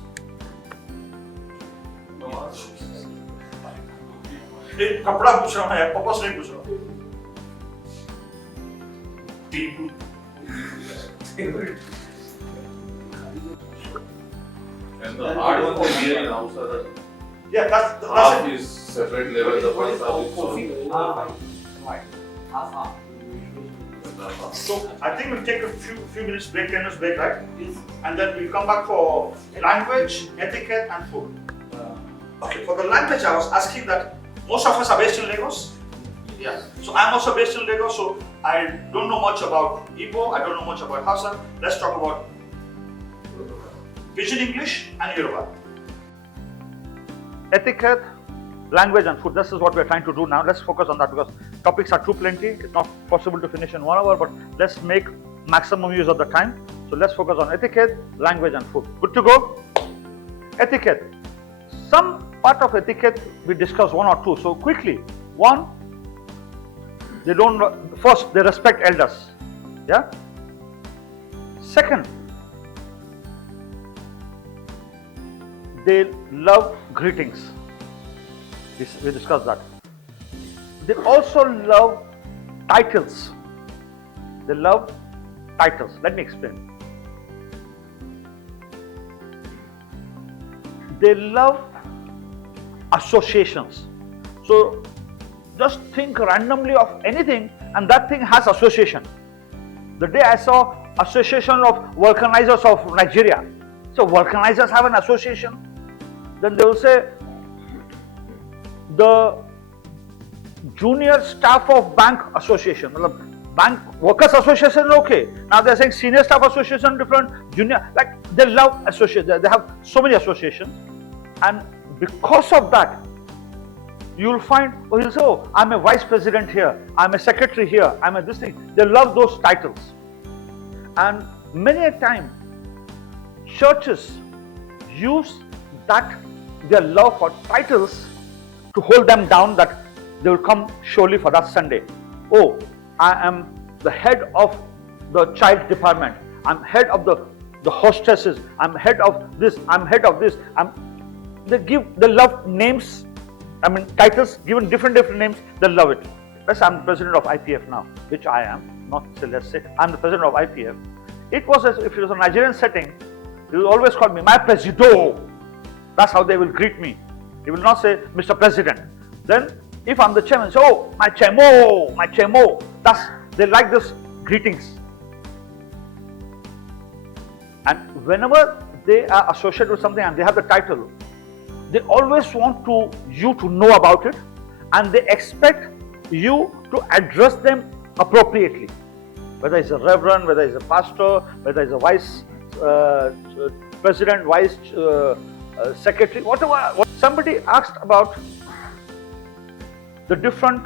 ये कपड़ा पूछ रहा हूँ मैं, purpose नहीं पूछ रहा हूँ. And the hard one is here in outside. Yeah, that's Half it. is separate level, the first half is So I think we'll take a few minutes break, 10 minutes break, right? Yes. And then we'll come back for language, etiquette, and food. Okay, for the language, I was asking that most of us are based in Lagos. Yeah. So I'm also based in Lagos, so I don't know much about Igbo, I don't know much about Hausa. Let's talk about Pidgin English and Yoruba. Etiquette, language and food. This is what we're trying to do now. Let's focus on that because topics are too plenty. It's not possible to finish in 1 hour, but let's make maximum use of the time. So let's focus on etiquette, language and food. Good to go? Etiquette. Some part of etiquette we discuss 1 or 2. So quickly, 1, first they respect elders. Yeah. Second, they love greetings. We discussed that. They also love titles. They love titles. Let me explain. They love associations. So just think randomly of anything and that thing has association. The day I saw Association of Vulcanizers of Nigeria. So vulcanizers have an association. Then they will say the Junior Staff of Bank Association. Bank Workers Association, okay. Now they are saying Senior Staff Association different, junior, like they love associations. They have so many associations, and because of that, you will find, oh, he'll say, oh, I'm a vice president here, I'm a secretary here, I'm a this thing. They love those titles, and many a time, churches use that their love for titles to hold them down, that they will come surely for that Sunday. Oh, I am the head of the child department. I'm head of the hostesses. I'm head of this. I'm head of this. They love names. I mean titles given different names. They love it. Let's say I'm the president of IPF now, which I am. Not say, let's say I'm the president of IPF. It was as if it was a Nigerian setting. They will always call me my presido. That's how they will greet me. They will not say Mr. President. Then if I'm the chairman, say, oh, my chemo, my chemo. They like this greetings. And whenever they are associated with something and they have the title, they always want you to know about it, and they expect you to address them appropriately. Whether it's a reverend, whether it's a pastor, whether it's a vice president, vice secretary, whatever. Somebody asked about the different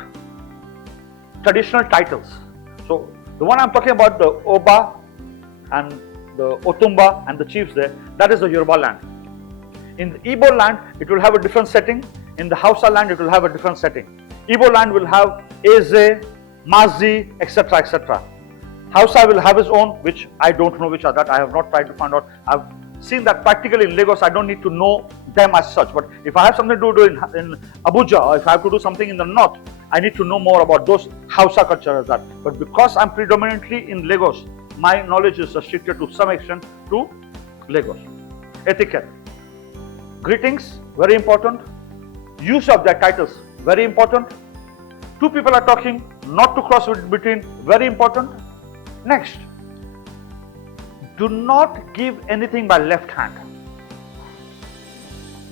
traditional titles. So the one I'm talking about, the Oba and the Otumba and the chiefs there, that is the Yoruba land. In the Igbo land, it will have a different setting. In the Hausa land, it will have a different setting. Igbo land will have Eze, Mazi, etc., etc. Hausa will have its own, which I don't know which are that. I have not tried to find out. I've seen that practically in Lagos. I don't need to know them as such. But if I have something to do in Abuja, or if I have to do something in the north, I need to know more about those Hausa culture as that. But because I'm predominantly in Lagos, my knowledge is restricted to some extent to Lagos. Etiquette. Greetings, very important. Use of their titles, very important. Two people are talking, not to cross between, very important. Next, do not give anything by left hand.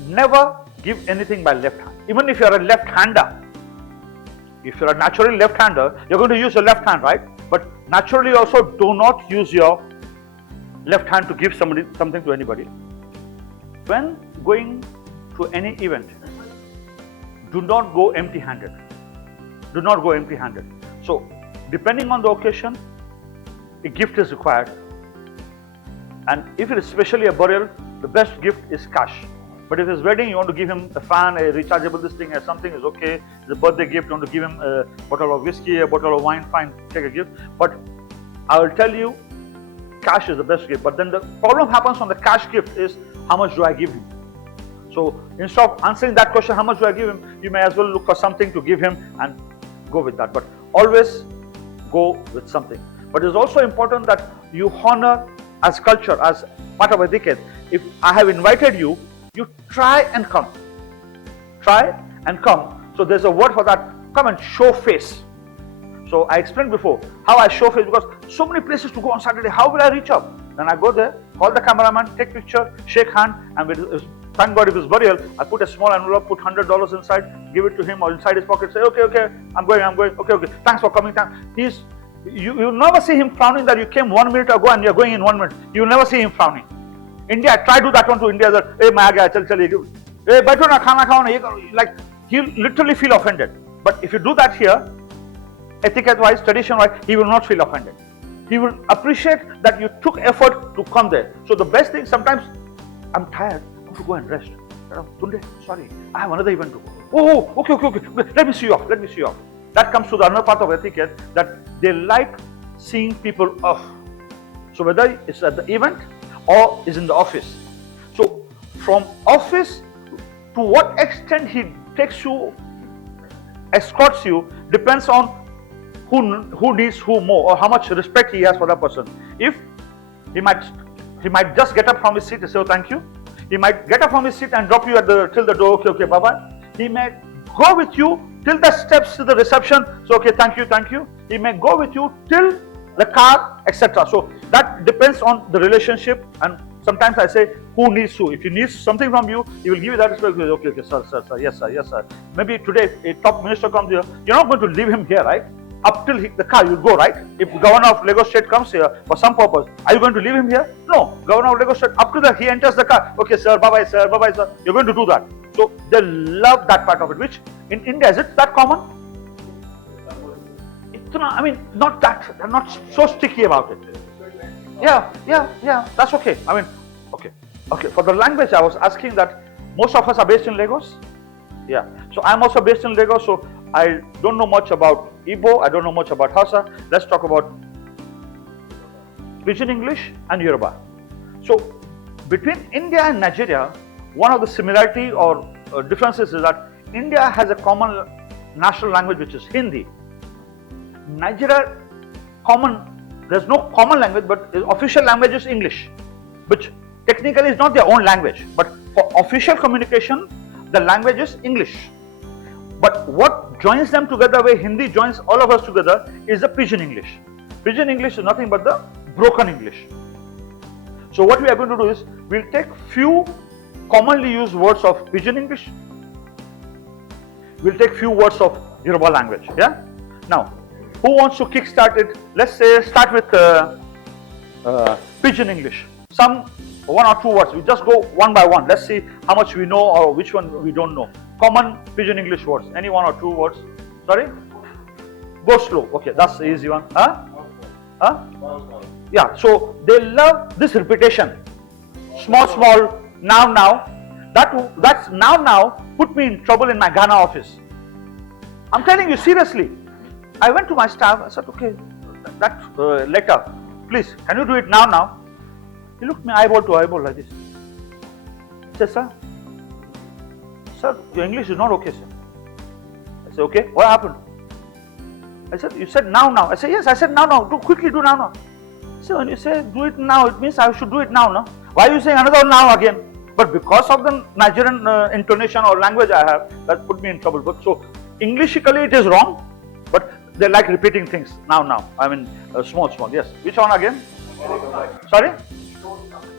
Never give anything by left hand. Even if you are a left-hander, if you are a naturally left-hander, you're going to use your left hand, right? But naturally also do not use your left hand to give something to anybody. When going to any event, do not go empty-handed. Do not go empty-handed. So, depending on the occasion, a gift is required. And if it is especially a burial, the best gift is cash. But if it's wedding, you want to give him a fan, a rechargeable this thing, or something is okay. the birthday gift, you want to give him a bottle of whiskey, a bottle of wine, fine, take a gift. But I will tell you, cash is the best gift. But then the problem happens on the cash gift is, how much do I give him? So instead of answering that question, how much do I give him, you may as well look for something to give him and go with that. But always go with something. But it's also important that you honor as culture, as part of etiquette. If I have invited you, you try and come. Try and come. So there's a word for that. Come and show face. So I explained before how I show face, because so many places to go on Saturday. How will I reach out? Then I go there, call the cameraman, take picture, shake hand, and thank God if it's burial, I put a small envelope, put $100 inside, give it to him, or inside his pocket, say, okay, I'm going, okay, thanks for coming. You'll never see him frowning that you came 1 minute ago and you're going in 1 minute. You'll never see him frowning. India, I try to do that one to India, that, hey, main aa gaya, chal, hey, baitho na, khana khao na, like, he'll literally feel offended. But if you do that here, etiquette-wise, tradition-wise, he will not feel offended. He will appreciate that you took effort to come there. So the best thing, sometimes, I'm tired, I want to go and rest. Tunde, sorry, I have another event to go. Oh, okay, let me see you off. That comes to the another part of etiquette, that they like seeing people off. So whether it's at the event or is in the office. So from office, to what extent he takes you, escorts you, depends on who needs who more, or how much respect he has for that person. If he might just get up from his seat and say, oh, thank you. He might get up from his seat and drop you till the door, okay, bye-bye. He may go with you till the steps to the reception, so okay, thank you. He may go with you till the car, etc. So that depends on the relationship, and sometimes I say, who needs who. If he needs something from you, he will give you that respect. Okay, sir, yes, sir. Maybe today a top minister comes here, you're not going to leave him here, right? Up till the car, you'll go, right? If governor of Lagos State comes here for some purpose, are you going to leave him here? No. Governor of Lagos State, up to that, he enters the car. Okay, sir, bye-bye, sir. You're going to do that. So they love that part of it, which in India, is it that common? I mean, not that, they're not so sticky about it. Yeah, that's okay. I mean, okay. For the language, I was asking that most of us are based in Lagos. Yeah. So I'm also based in Lagos, so I don't know much about Igbo, I don't know much about Hausa. Let's talk about Pidgin English and Yoruba. So between India and Nigeria, one of the similarity or differences is that India has a common national language, which is Hindi. Nigeria, there's no common language, but the official language is English, which technically is not their own language, but for official communication, the language is English. But what joins them together, where Hindi joins all of us together, is the Pidgin English. Pidgin English is nothing but the broken English. So what we are going to do is, we'll take few commonly used words of Pidgin English. We'll take few words of Yoruba language. Yeah. Now, who wants to kickstart it? Let's say start with Pidgin English. Some 1 or 2 words. We just go one by one. Let's see how much we know or which one we don't know. Common Pidgin English words. Any 1 or 2 words? Sorry? Go slow. Okay, that's the easy one. Huh? Yeah, so they love this repetition. Small, now. That's now put me in trouble in my Ghana office. I'm telling you seriously. I went to my staff, I said, okay, that letter, please, can you do it now? He looked me eyeball to eyeball like this. He said, sir, your English is not okay, sir. I said, okay, what happened? I said, you said now. I said, yes, I said now. Quickly do now. So when you say do it now, it means I should do it now, no? Why are you saying another now again? But because of the Nigerian intonation or language I have, that put me in trouble. But so Englishically it is wrong, but they like repeating things now. I mean, small. Yes. Which one again? Sorry?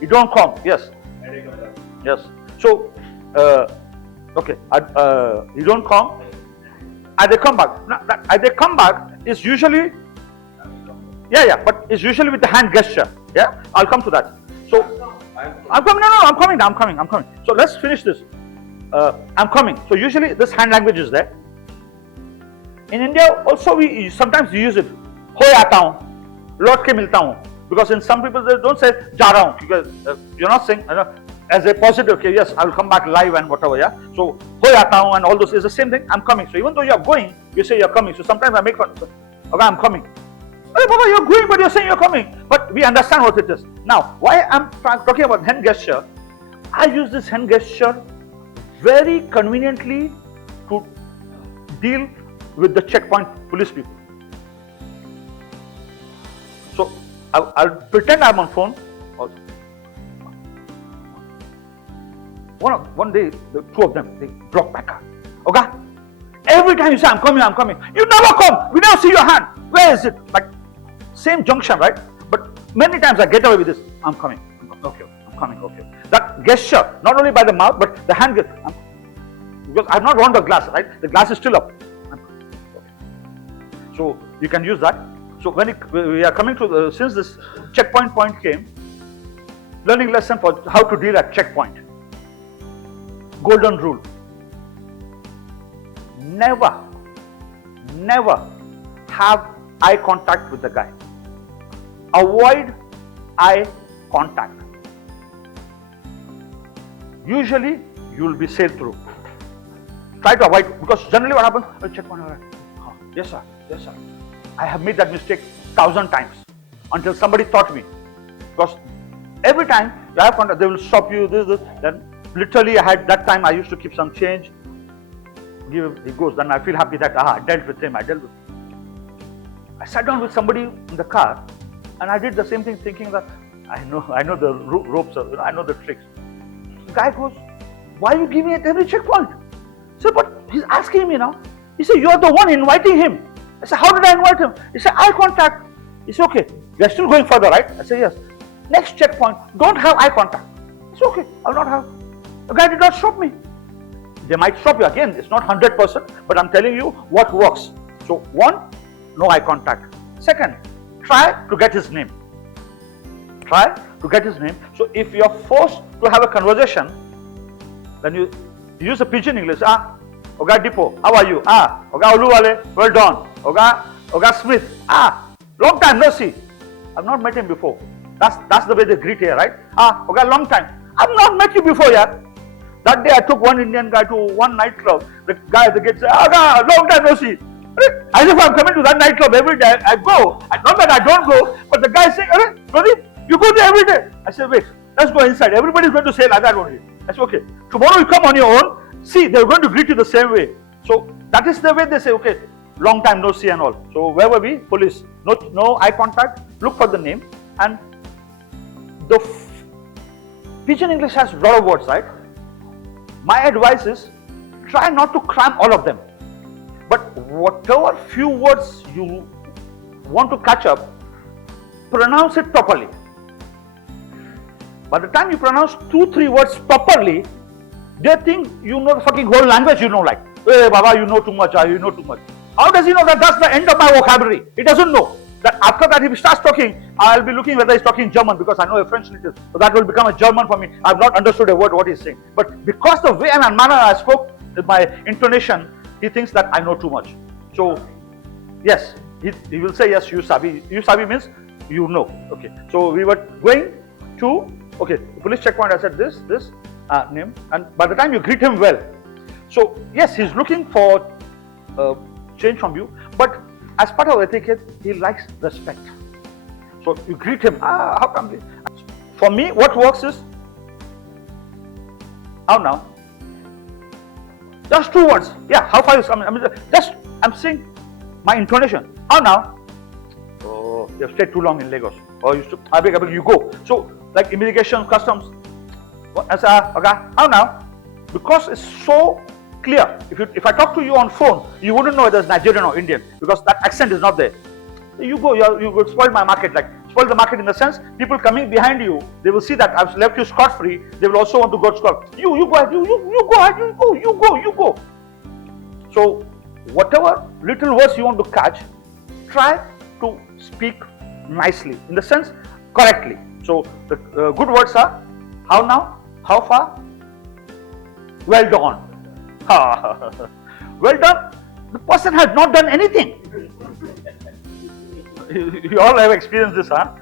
You don't come. Yes. Yes. So, okay. You don't come. And they come back. Now, they come back is usually, yeah, but it's usually with the hand gesture. Yeah, I'll come to that. So, I'm coming. No, I'm coming. So let's finish this. I'm coming. So usually this hand language is there. In India also we sometimes use it. Ho aata hu, lord ke milta hu. Because in some people they don't say ja raha hu, because you're not saying as a positive, okay, yes, I will come back live and whatever, yeah. So, ho aata hu and all those is the same thing. I'm coming. So even though you are going, you say you're coming. So sometimes I make fun. So, okay, I'm coming. Hey, Baba, you're going, but you're saying you're coming. But we understand what it is. Now, why I'm talking about hand gesture? I use this hand gesture very conveniently to deal with the checkpoint police people. So I'll pretend I'm on phone. One day, the two of them, they block my car. Okay? Every time you say, I'm coming, you never come. We never see your hand. Where is it? Like, same junction, right? But many times I get away with this. I'm coming. Okay, I'm coming. Okay. That gesture, not only by the mouth, but the hand gesture. Because I've not worn the glass, right? The glass is still up. Okay. So you can use that. So when we are coming to since this checkpoint point came, learning lesson for how to deal at checkpoint. Golden rule. Never have eye contact with the guy. Avoid eye contact. Usually you will be sailed through. Try to avoid, because generally what happens, oh, checkpoint, all right. Oh, yes sir, yes sir. I have made that mistake 1,000 times until somebody taught me. Because every time you have contact, they will stop you, this. Then literally I used to keep some change. Give him, he goes, then I feel happy that I dealt with him. I sat down with somebody in the car and I did the same thing, thinking that I know the ropes, I know the tricks. The guy goes, why are you giving at every checkpoint? I said, but he's asking me now. He said, you're the one inviting him. I said, how did I invite him? He said, eye contact. He said, okay, we are still going further, right? I said, yes. Next checkpoint, don't have eye contact. It's okay, I'll not have. The guy did not stop me. They might stop you again, it's not 100%, but I'm telling you what works. So, one, no eye contact. Second, try to get his name. Try to get his name. So, if you're forced to have a conversation, then you use a pidgin English. Oga Dipo, how are you? Oga Oluwale, well done. Oga Smith, long time no see. I've not met him before. That's the way they greet here, right? Oga, long time. I've not met you before, yeah. That day I took one Indian guy to one nightclub. The guy at the gate said, Oga, long time no see. As if I'm coming to that nightclub every day. I go. Not that I don't go, but the guy saying, Pradeep, you go there every day. I said, wait, let's go inside. Everybody's going to say like that only. I said, okay. Tomorrow you come on your own. See, they're going to greet you the same way. So that is the way they say, okay, long time no see and all. So where were we? Police. No eye contact. Look for the name. And the pidgin English has a lot of words, right? My advice is, try not to cram all of them. But whatever few words you want to catch up, pronounce it properly. By the time you pronounce 2-3 words properly, they think you know the fucking whole language, like, hey Baba, you know too much, you know too much. How does he know that that's the end of my vocabulary? He doesn't know that after that if he starts talking, I'll be looking whether he's talking German, because I know a French little, so that will become a German for me. I've not understood a word what he's saying. But because the way and manner I spoke, with my intonation, he thinks that I know too much. So, yes, he will say, yes, you sabi. You sabi means you know. Okay. So we were going to, okay, police checkpoint, I said this name, and by the time you greet him well, so yes, he's looking for change from you, but as part of etiquette, he likes respect. So you greet him, how come? For me, what works is, how now? Just 2 words. Yeah, how far is coming? I'm saying my intonation. How now? Oh, you have stayed too long in Lagos. Or you should, I beg, you go. So, like immigration, customs. I say, okay, how now? Because it's so clear. If I talk to you on phone, you wouldn't know whether it's Nigerian or Indian, because that accent is not there. You go, you will spoil my market. Like, spoil the market in the sense, people coming behind you, they will see that I've left you scot-free, they will also want to go scot. You go ahead, you go ahead, you go. So, whatever little words you want to catch, try to speak nicely, in the sense, correctly. So, the good words are, how now, how far, well done. Well done, the person has not done anything. You all have experienced this, huh?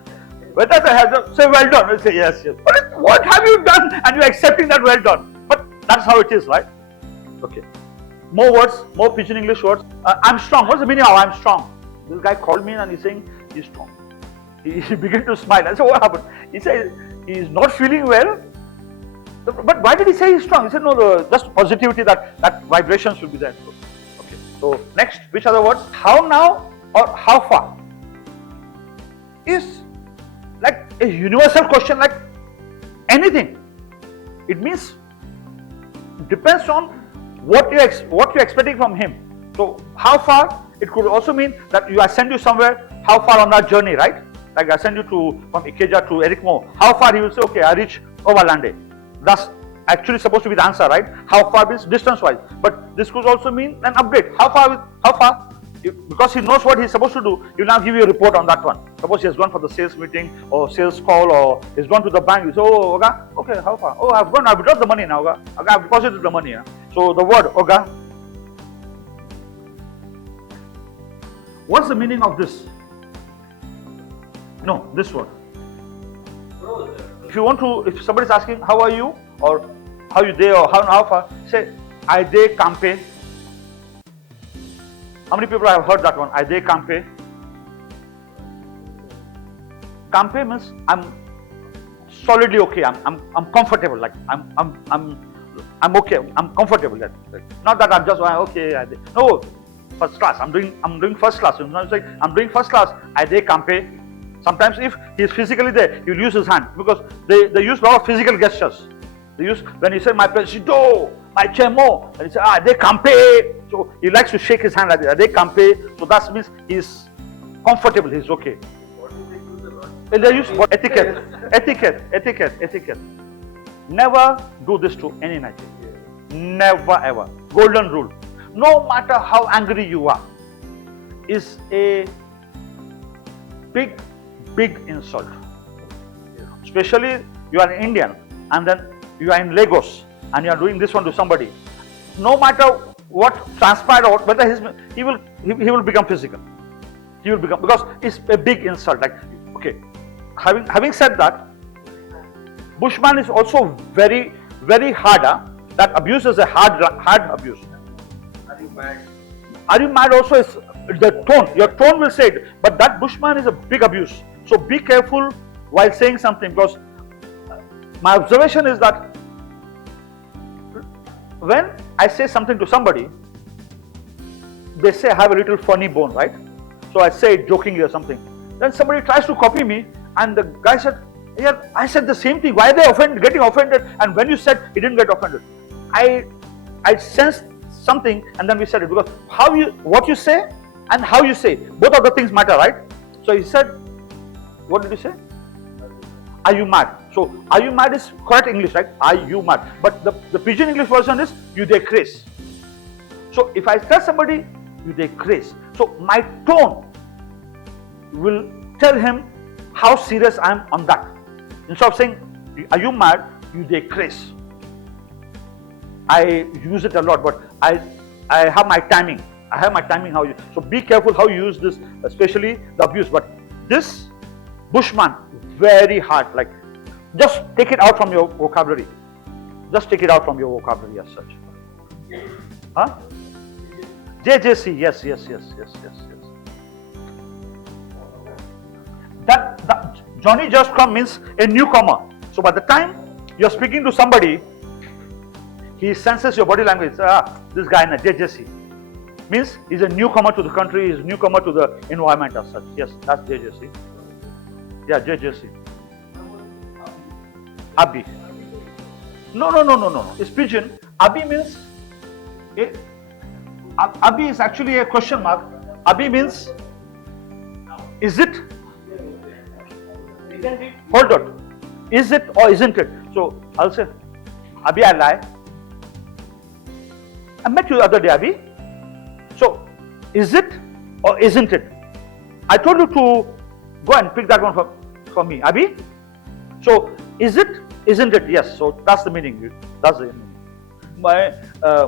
Whether they have done, say well done, we'll say yes, yes. What have you done? And you're accepting that well done. But that's how it is, right? Okay. More words, more pidgin English words. I'm strong. What's the meaning of I'm strong? This guy called me and he's saying he's strong. He began to smile. I said, what happened? He said he's not feeling well. But why did he say he's strong? He said, no, just positivity, that vibration should be there. Okay. So next, which other words? How now or how far is like a universal question, like anything. It means depends on what you're expecting from him. So how far? It could also mean that I send you somewhere. How far on that journey, right? Like I send you from Ikeja to Erikmo. How far? He will say, okay, I reach Overlande. That's actually supposed to be the answer, right? How far means distance-wise. But this could also mean an update. How far? Because he knows what he's supposed to do, he will now give you a report on that one. Suppose he has gone for the sales meeting or sales call, or he's gone to the bank. You say, oh, Oga, okay, how far? Oh, I've withdrawn the money now, Oga. I've deposited the money. So the word, Oga. What's the meaning of this? No, this word. If somebody's asking, how are you? Or how you there? Or how far? Say, I de campe. How many people have heard that one? I de campe. Campe means I'm solidly okay. I'm comfortable. Like I'm okay. I'm comfortable. Like, not that I'm just okay. No, first class. I'm doing first class. You know, it's like I'm doing first class. I de campe. Sometimes if he's physically there, he'll use his hand, because they use a lot of physical gestures. They use, when he said my presidente, my chemo, and he said de campe. So he likes to shake his hand like that. De campe. So that means he's comfortable. He's okay. What do they use a lot? They use etiquette. Never do this to any Nigerian. Never ever. Golden rule. No matter how angry you are, is a big insult. Especially you are an Indian and then you are in Lagos and you are doing this one to somebody. No matter what transpired or whether he will become physical. He will become, because it's a big insult. Like, okay, having said that, Bushman is also very, very hard. That abuse is a hard abuse. Are you mad? Are you mad also is the tone. Your tone will say it. But that Bushman is a big abuse. So be careful while saying something, because my observation is that when I say something to somebody, they say I have a little funny bone, right? So I say it jokingly or something. Then somebody tries to copy me, and the guy said, yeah, I said the same thing. Why are they getting offended? And when you said, he didn't get offended. I sensed something, and then we said it, because what you say and how you say, both of the things matter, right? So he said, what did you say? Are you mad? So are you mad is correct English, right? Are you mad? But the pidgin English version is you dey craze. So if I tell somebody you dey craze, so my tone will tell him how serious I am on that. Instead of saying, are you mad? You dey craze. I use it a lot, but I have my timing. I have my timing how you. So be careful how you use this, especially the abuse. But this Bushman, very hard. Like, just take it out from your vocabulary. Just take it out from your vocabulary as such. Huh? JJC, yes. That Johnny just come means a newcomer. So by the time you're speaking to somebody, he senses your body language. This guy in a JJC means he's a newcomer to the country, he's a newcomer to the environment as such. Yes, that's JJC. Yeah, JJC. Abi. No. It's pidgin. Abi means. Abi is actually a question mark. Abi means. Is it? Isn't it? Hold on. Is it or isn't it? So I'll say, Abi, I lie. I met you the other day, Abi. So, is it or isn't it? I told you to go and pick that one for me, Abi. So, is it, isn't it? Yes. So that's the meaning. That's the meaning.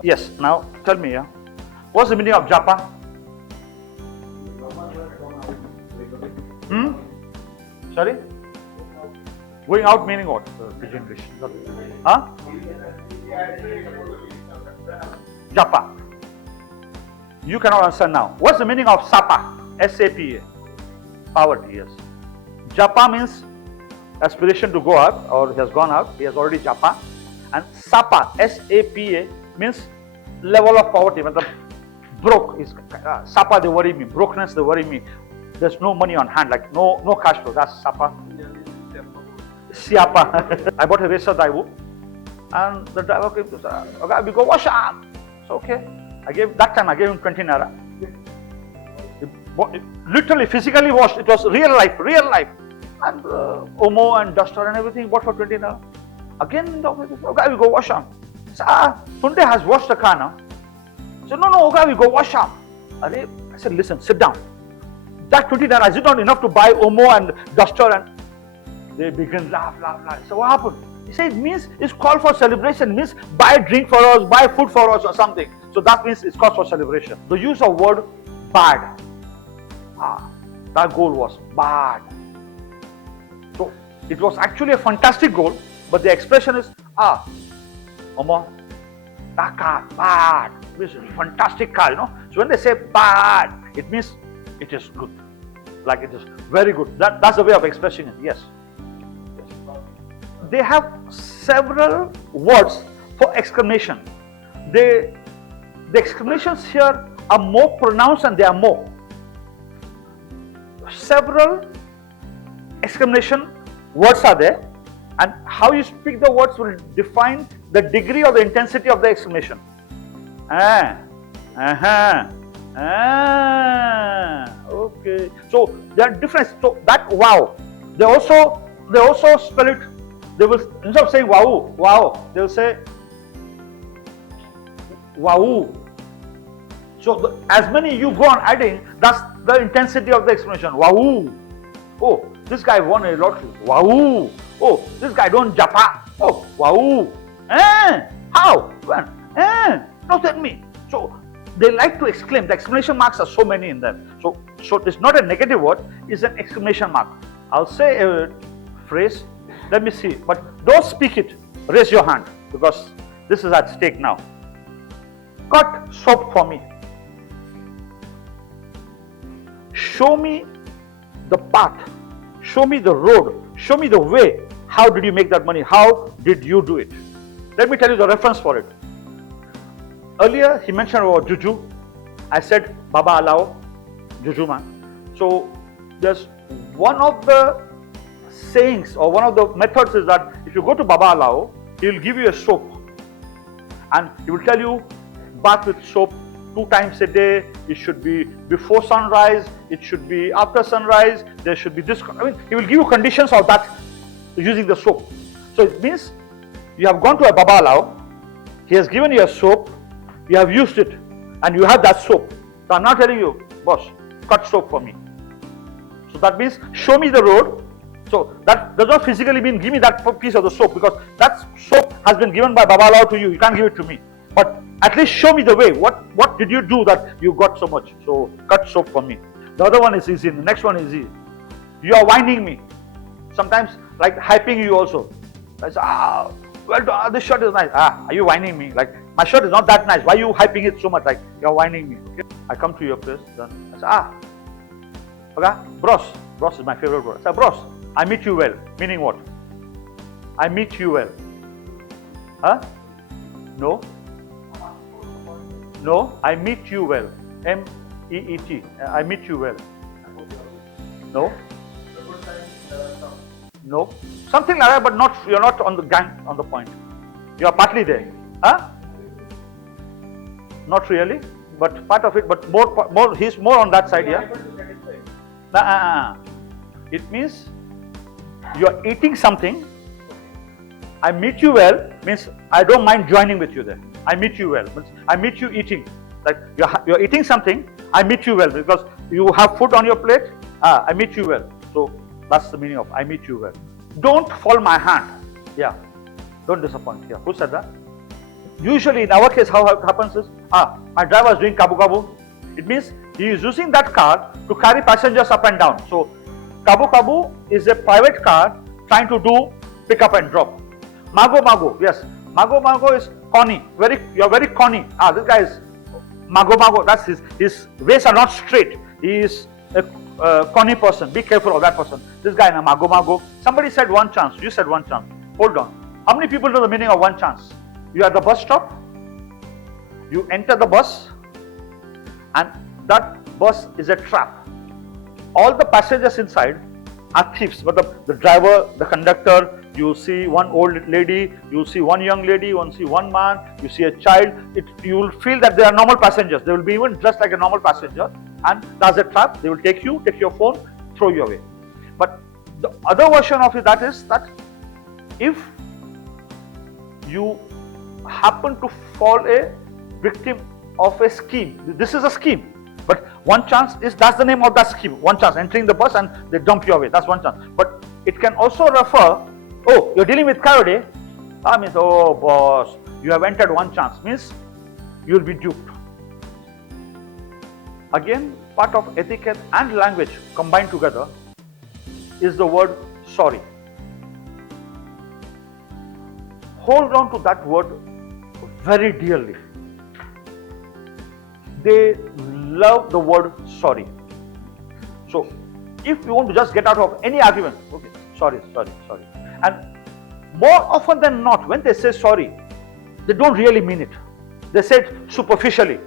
Yes. Now tell me, what's the meaning of japa? Sorry. Going out meaning what? Pidgin English. Huh? Japa. You cannot answer now. What's the meaning of Sapa? S-A-P-A. Poverty, yes. Japa means aspiration to go out, or he has gone out. He has already Japa. And Sapa, S-A-P-A, means level of poverty. Broke is Sapa, they worry me. Brokenness, they worry me. There's no money on hand, like no cash flow. That's Sapa. Siapa. I bought a racer Daiwu, and the driver came to say, okay, we go wash arm. So okay. I gave him 20 naira. He literally, physically washed. It was real life. And Omo and duster and everything bought for 20 naira. Again, the office, okay, we go wash arm. So, Tunde has washed the car now. So no, okay, we go wash arm. I said, listen, sit down. That 20 naira, is it not enough to buy Omo and duster? And they begin laugh. So what happened? He said, it means it's called for celebration. It means buy a drink for us, buy food for us or something. So that means it's called for celebration. The use of word bad. That goal was bad. So it was actually a fantastic goal, but the expression is, Omo, that car, bad. It means fantastic car, So when they say bad, it means it is good. Like it is very good. That's the way of expressing it, yes. They have several words for exclamation. The exclamations here are more pronounced and they are more. Several exclamation words are there, and how you speak the words will define the degree or the intensity of the exclamation. Okay. So there are different. So that wow, they also spell it. They will, instead of saying wow, they will say wow. So as many you go on adding, that's the intensity of the explanation. Wow. Oh, this guy won a lottery. Wow. Oh, this guy don't japa. Oh, wow. How? When? Don't tell me. So they like to exclaim. The exclamation marks are so many in them. So it's not a negative word, it's an exclamation mark. I'll say a phrase. Let me see. But don't speak it. Raise your hand, because this is at stake now. Cut soap for me. Show me the path. Show me the road. Show me the way. How did you make that money? How did you do it? Let me tell you the reference for it. Earlier, he mentioned about Juju. I said, Baba Alao, Juju man. So, there's one of the sayings or one of the methods is that if you go to Baba Alao, he will give you a soap. And he will tell you, bath with soap 2 times a day. It should be before sunrise. It should be after sunrise. There should be this. He will give you conditions of that using the soap. So, it means you have gone to a Baba Alao. He has given you a soap. You have used it and you have that soap. So I'm not telling you, boss, cut soap for me. So that means show me the road. So that does not physically mean give me that piece of the soap, because that soap has been given by Baba Lao to you. You can't give it to me. But at least show me the way. What did you do that you got so much? So cut soap for me. The other one is easy. The next one is easy. You are whining me. Sometimes like hyping you also. I say, well, this shirt is nice. Are you whining me? Like, my shirt is not that nice. Why are you hyping it so much? Like, you're whining me. Okay? I come to your place. Then I say, okay, bros. Bros is my favorite word. I say, bros, I meet you well. Meaning what? I meet you well. Huh? No? No, I meet you well. M-E-E-T. I meet you well. No? No? Something like that, but not, you're not on the gang, on the point. You are partly there. Huh? Not really, but part of it, but more. He's more on that side, yeah? It means you are eating something. I meet you well means I don't mind joining with you there. I meet you well means I meet you eating. Like you're eating something, I meet you well because you have food on your plate. I meet you well. So that's the meaning of I meet you well. Don't fall my hand. Yeah. Don't disappoint. Yeah. Who said that? Usually in our case, how it happens is, my driver is doing kabu kabu. It means he is using that car to carry passengers up and down. So kabu kabu is a private car trying to do pick up and drop. Mago mago, yes. Mago mago is corny. You're very corny. This guy is mago mago. That's his ways are not straight. He is a corny person. Be careful of that person. This guy na mago mago. Somebody said one chance. You said one chance. Hold on. How many people know the meaning of one chance? You are at the bus stop. You enter the bus, and that bus is a trap. All the passengers inside are thieves, but the driver, the conductor, you see one old lady, you see one young lady, you see one man, you see a child. You will feel that they are normal passengers. They will be even dressed like a normal passenger, and that's a trap. They will take you, take your phone, throw you away. But the other version of it that is that if you happen to fall a victim of a scheme, this is a scheme. But one chance is, that's the name of that scheme. One chance, entering the bus and they dump you away. That's one chance. But it can also refer, oh, you're dealing with coyote. That means, oh boss, you have entered one chance. Means you'll be duped. Again, part of etiquette and language combined together is the word sorry. Hold on to that word very dearly. They love the word sorry. So, if you want to just get out of any argument, okay, sorry. And more often than not, when they say sorry, they don't really mean it. They say it superficially.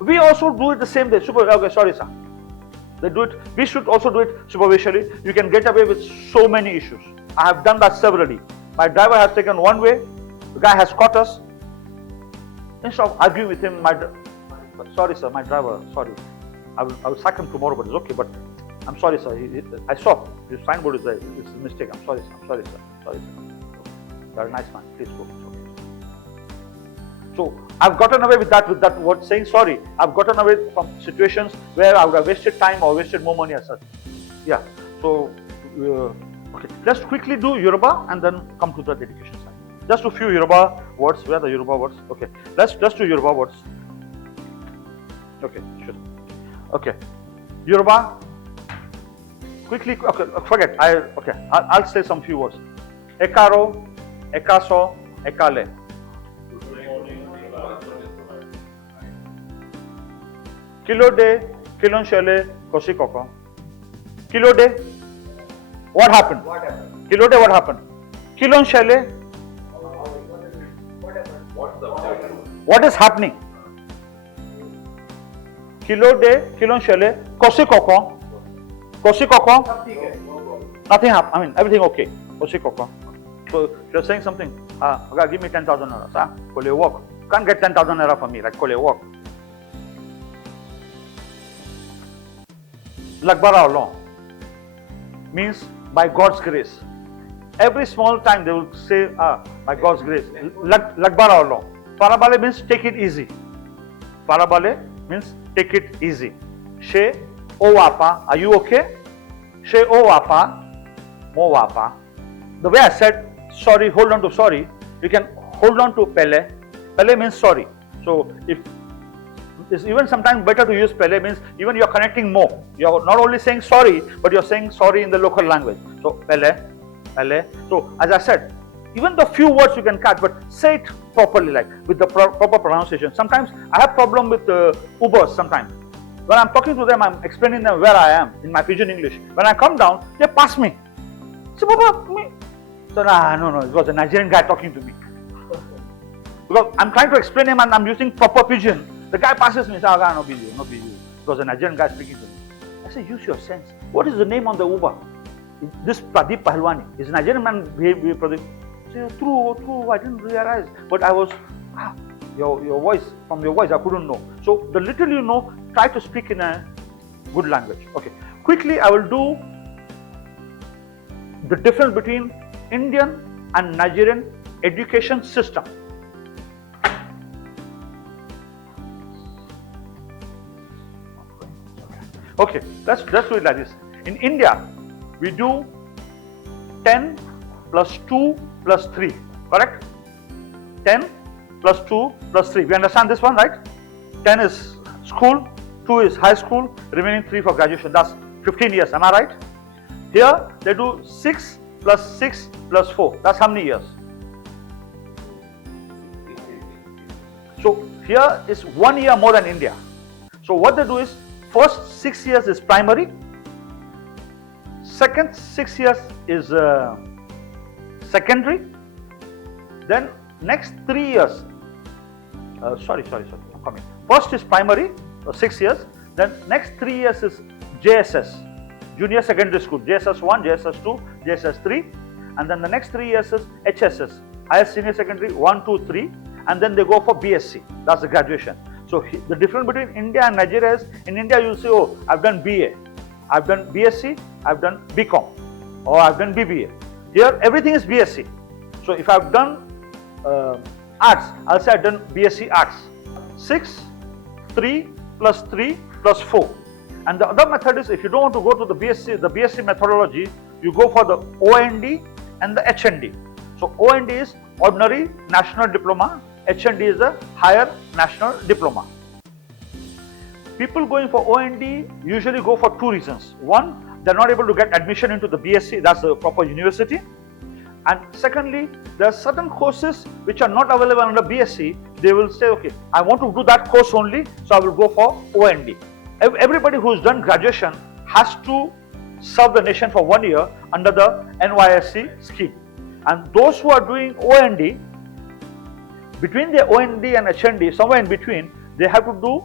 We also do it the same way. Okay, sorry, sir. They do it. We should also do it superficially. You can get away with so many issues. I have done that severally. My driver has taken one way. The guy has caught us. Instead of arguing with him, sorry sir, my driver, sorry. I will sack him tomorrow, but it's okay. But I'm sorry, sir. I saw his signboard is there. It's a mistake. I'm sorry, sir. You're a nice man. Please go. It's okay. So I've gotten away with that word saying sorry. I've gotten away from situations where I would have wasted time or wasted more money as such. Yeah. So okay. Let's quickly do Yoruba and then come to the dedication side. Just a few Yoruba words. Where are the Yoruba words? Okay. Let's just do Yoruba words. Okay, sure. Okay, Yoruba. Quickly. Okay, forget. I'll say some few words. Ekaro, ekaso, ekale. Kilode, kilonshele, kosikoko. Kilode. What happened? Kilode, what happened? Kilonshele. What is happening? Kilode, kilonshele, kosikoko. Nothing happened. I mean, everything okay. Kosikoko. So you're saying something. Okay, give me 10,000 naira. Kole work. Can't get 10,000 naira for me. Like kole work. Lagbara Allah means by God's grace. Every small time they will say, by God's grace. Lagbara Allah. Parabale means take it easy. Parabale means take it easy. She o wapa, are you okay? She o wapa, mo wapa. The way I said sorry, hold on to sorry, you can hold on to pele. Pele means sorry. So if it's even sometimes better to use pele, means even you're connecting more. You're not only saying sorry, but you're saying sorry in the local language. So pele. So as I said, even the few words you can catch, but say it properly, like with the proper pronunciation. Sometimes I have problem with Ubers sometimes. When I'm talking to them, I'm explaining them where I am in my pidgin English. When I come down, they pass me. Say, Baba, me. So no, it was a Nigerian guy talking to me. Because I'm trying to explain him and I'm using proper pidgin. The guy passes me, says, no be you. It was a Nigerian guy speaking to me. I say, use your sense. What is the name on the Uber? This Pradeep Pahalwani. Is a Nigerian man behave Pradeep? Say, true, I didn't realize. But I was, your voice, from your voice, I couldn't know. So the little you know, try to speak in a good language. Okay. Quickly, I will do the difference between Indian and Nigerian education system. Okay, let's do it like this. In India, we do 10 plus 2 plus 3, correct? 10 plus 2 plus 3. We understand this one, right? 10 is school, 2 is high school, remaining 3 for graduation. That's 15 years, am I right? Here, they do 6 plus 6 plus 4. That's how many years? So here is 1 year more than India. So what they do is, first 6 years is primary, second 6 years is secondary, then next 3 years, sorry, I'm coming. First is primary, 6 years, then next 3 years is JSS, Junior Secondary School, JSS 1, JSS 2, JSS 3, and then the next 3 years is HSS, Higher Senior Secondary 1, 2, 3, and then they go for BSc, that's the graduation. So the difference between India and Nigeria is, in India you'll say, oh, I've done BA, I've done BSc, I've done BCom, or I've done BBA. Here everything is BSc. So if I've done arts, I'll say I've done BSc Arts. 6, 3 plus 3 plus 4. And the other method is, if you don't want to go to the BSc methodology, you go for the OND and the HND. So OND is Ordinary National Diploma, HND is the Higher National Diploma. People going for OND usually go for two reasons. One, they're not able to get admission into the BSc, that's the proper university. And secondly, there are certain courses which are not available under BSc. They will say, okay, I want to do that course only, so I will go for OND. Everybody who's done graduation has to serve the nation for 1 year under the NYSC scheme. And those who are doing OND, between the OND and HND, somewhere in between, they have to do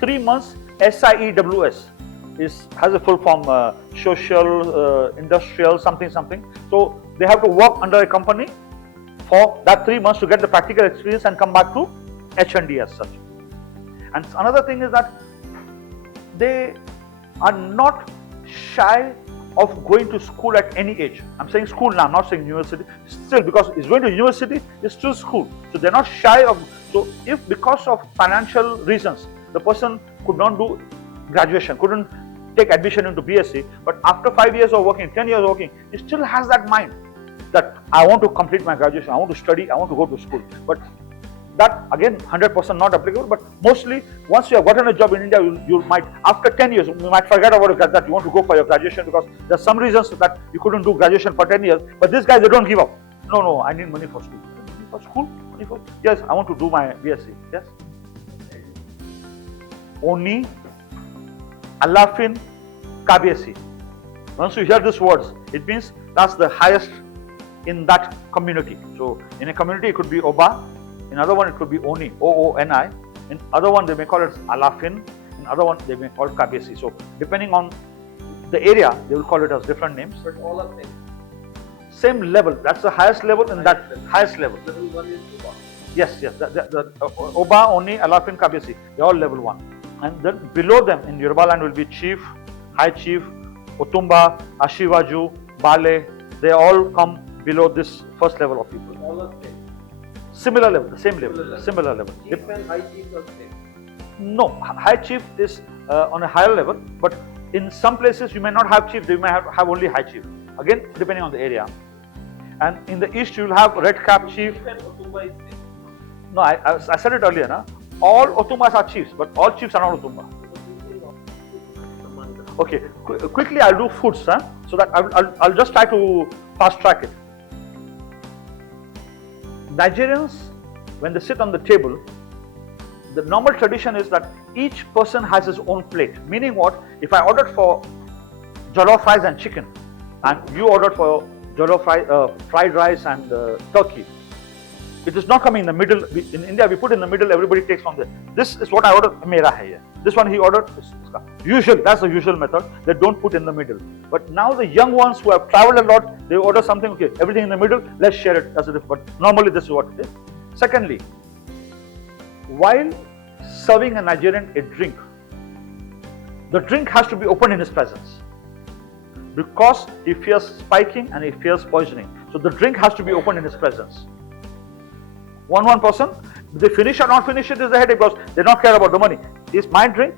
3 months SIEWS. Has a full form, social, industrial, something. So they have to work under a company for that 3 months to get the practical experience and come back to HND as such. And another thing is that they are not shy of going to school at any age. I'm saying school now, I'm not saying university. Still, because it's going to university, it's still school. So they're not shy of. So if because of financial reasons, the person could not do graduation, couldn't take admission into BSc, but after 5 years of working, 10 years of working, he still has that mind that I want to complete my graduation, I want to study, I want to go to school. But that again 100% not applicable, but mostly once you have gotten a job in India, you might, after 10 years, you might forget about that you want to go for your graduation because there's some reasons that you couldn't do graduation for 10 years, but these guys, they don't give up. No, I need money for school. Money for school? Money for, yes, I want to do my BSc, yes. Oni, Alafin, Kabesi. Once you hear these words, it means that's the highest in that community. So in a community, it could be Oba. In other one, it could be Oni, O-O-N-I. In other one, they may call it Alafin. In other one, they may call it Kabesi. So depending on the area, they will call it as different names. But all of them. Same level. That's the highest level in that highest level. Level 1 is Oba. Yes. The Oba, Oni, Alafin, Kabesi. They're all level 1. And then below them in Yoruba land will be Chief, High Chief, Otumba, Ashiwaju, Bale. They all come below this first level of people. All of them. Similar level, the same level, similar level. Chief and high chief are same. No, High Chief is on a higher level, but in some places you may not have Chief, you may have only High Chief. Again, depending on the area. And in the east, you will have Red Cap Chief. Chief and Otumba is same. No, I said it earlier, na? All Otumbas are chiefs, but all chiefs are not Otumba. Okay, quickly I'll do foods, so that I'll just try to fast track it. Nigerians, when they sit on the table, the normal tradition is that each person has his own plate. Meaning what? If I ordered for jollof rice and chicken, and you ordered for jollof fried rice and turkey, it is not coming in the middle. In India, we put in the middle, everybody takes from there. This is what I ordered, mera hai ye. This one he ordered, usual, that's the usual method. They don't put in the middle. But now the young ones who have traveled a lot, they order something, okay, everything in the middle, let's share it. That's it. But normally this is what it is. Secondly, while serving a Nigerian a drink, the drink has to be opened in his presence. Because he fears spiking and he fears poisoning. So the drink has to be opened in his presence. One person, they finish or not finish it is the headache because they don't care about the money. It's my drink,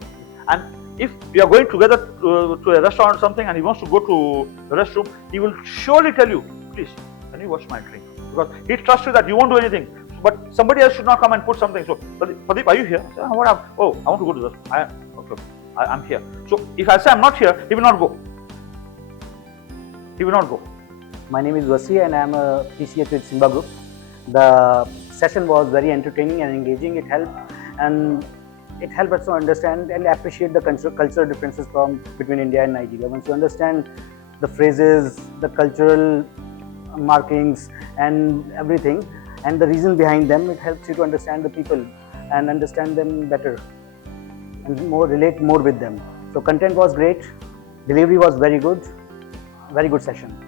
and if we are going together to a restaurant or something and he wants to go to the restroom, he will surely tell you, please, can you wash my drink? Because he trusts you that you won't do anything. But somebody else should not come and put something. So, Pradeep, are you here? I say, I want to go to the restroom. I'm here. So if I say I'm not here, he will not go. He will not go. My name is Wasi and I am a PCH with Simba Group. The session was very entertaining and engaging. It helped us to understand and appreciate the cultural differences between India and Nigeria. Once you understand the phrases, the cultural markings and everything and the reason behind them, it helps you to understand the people and understand them better and relate more with them. So content was great, delivery was very good session.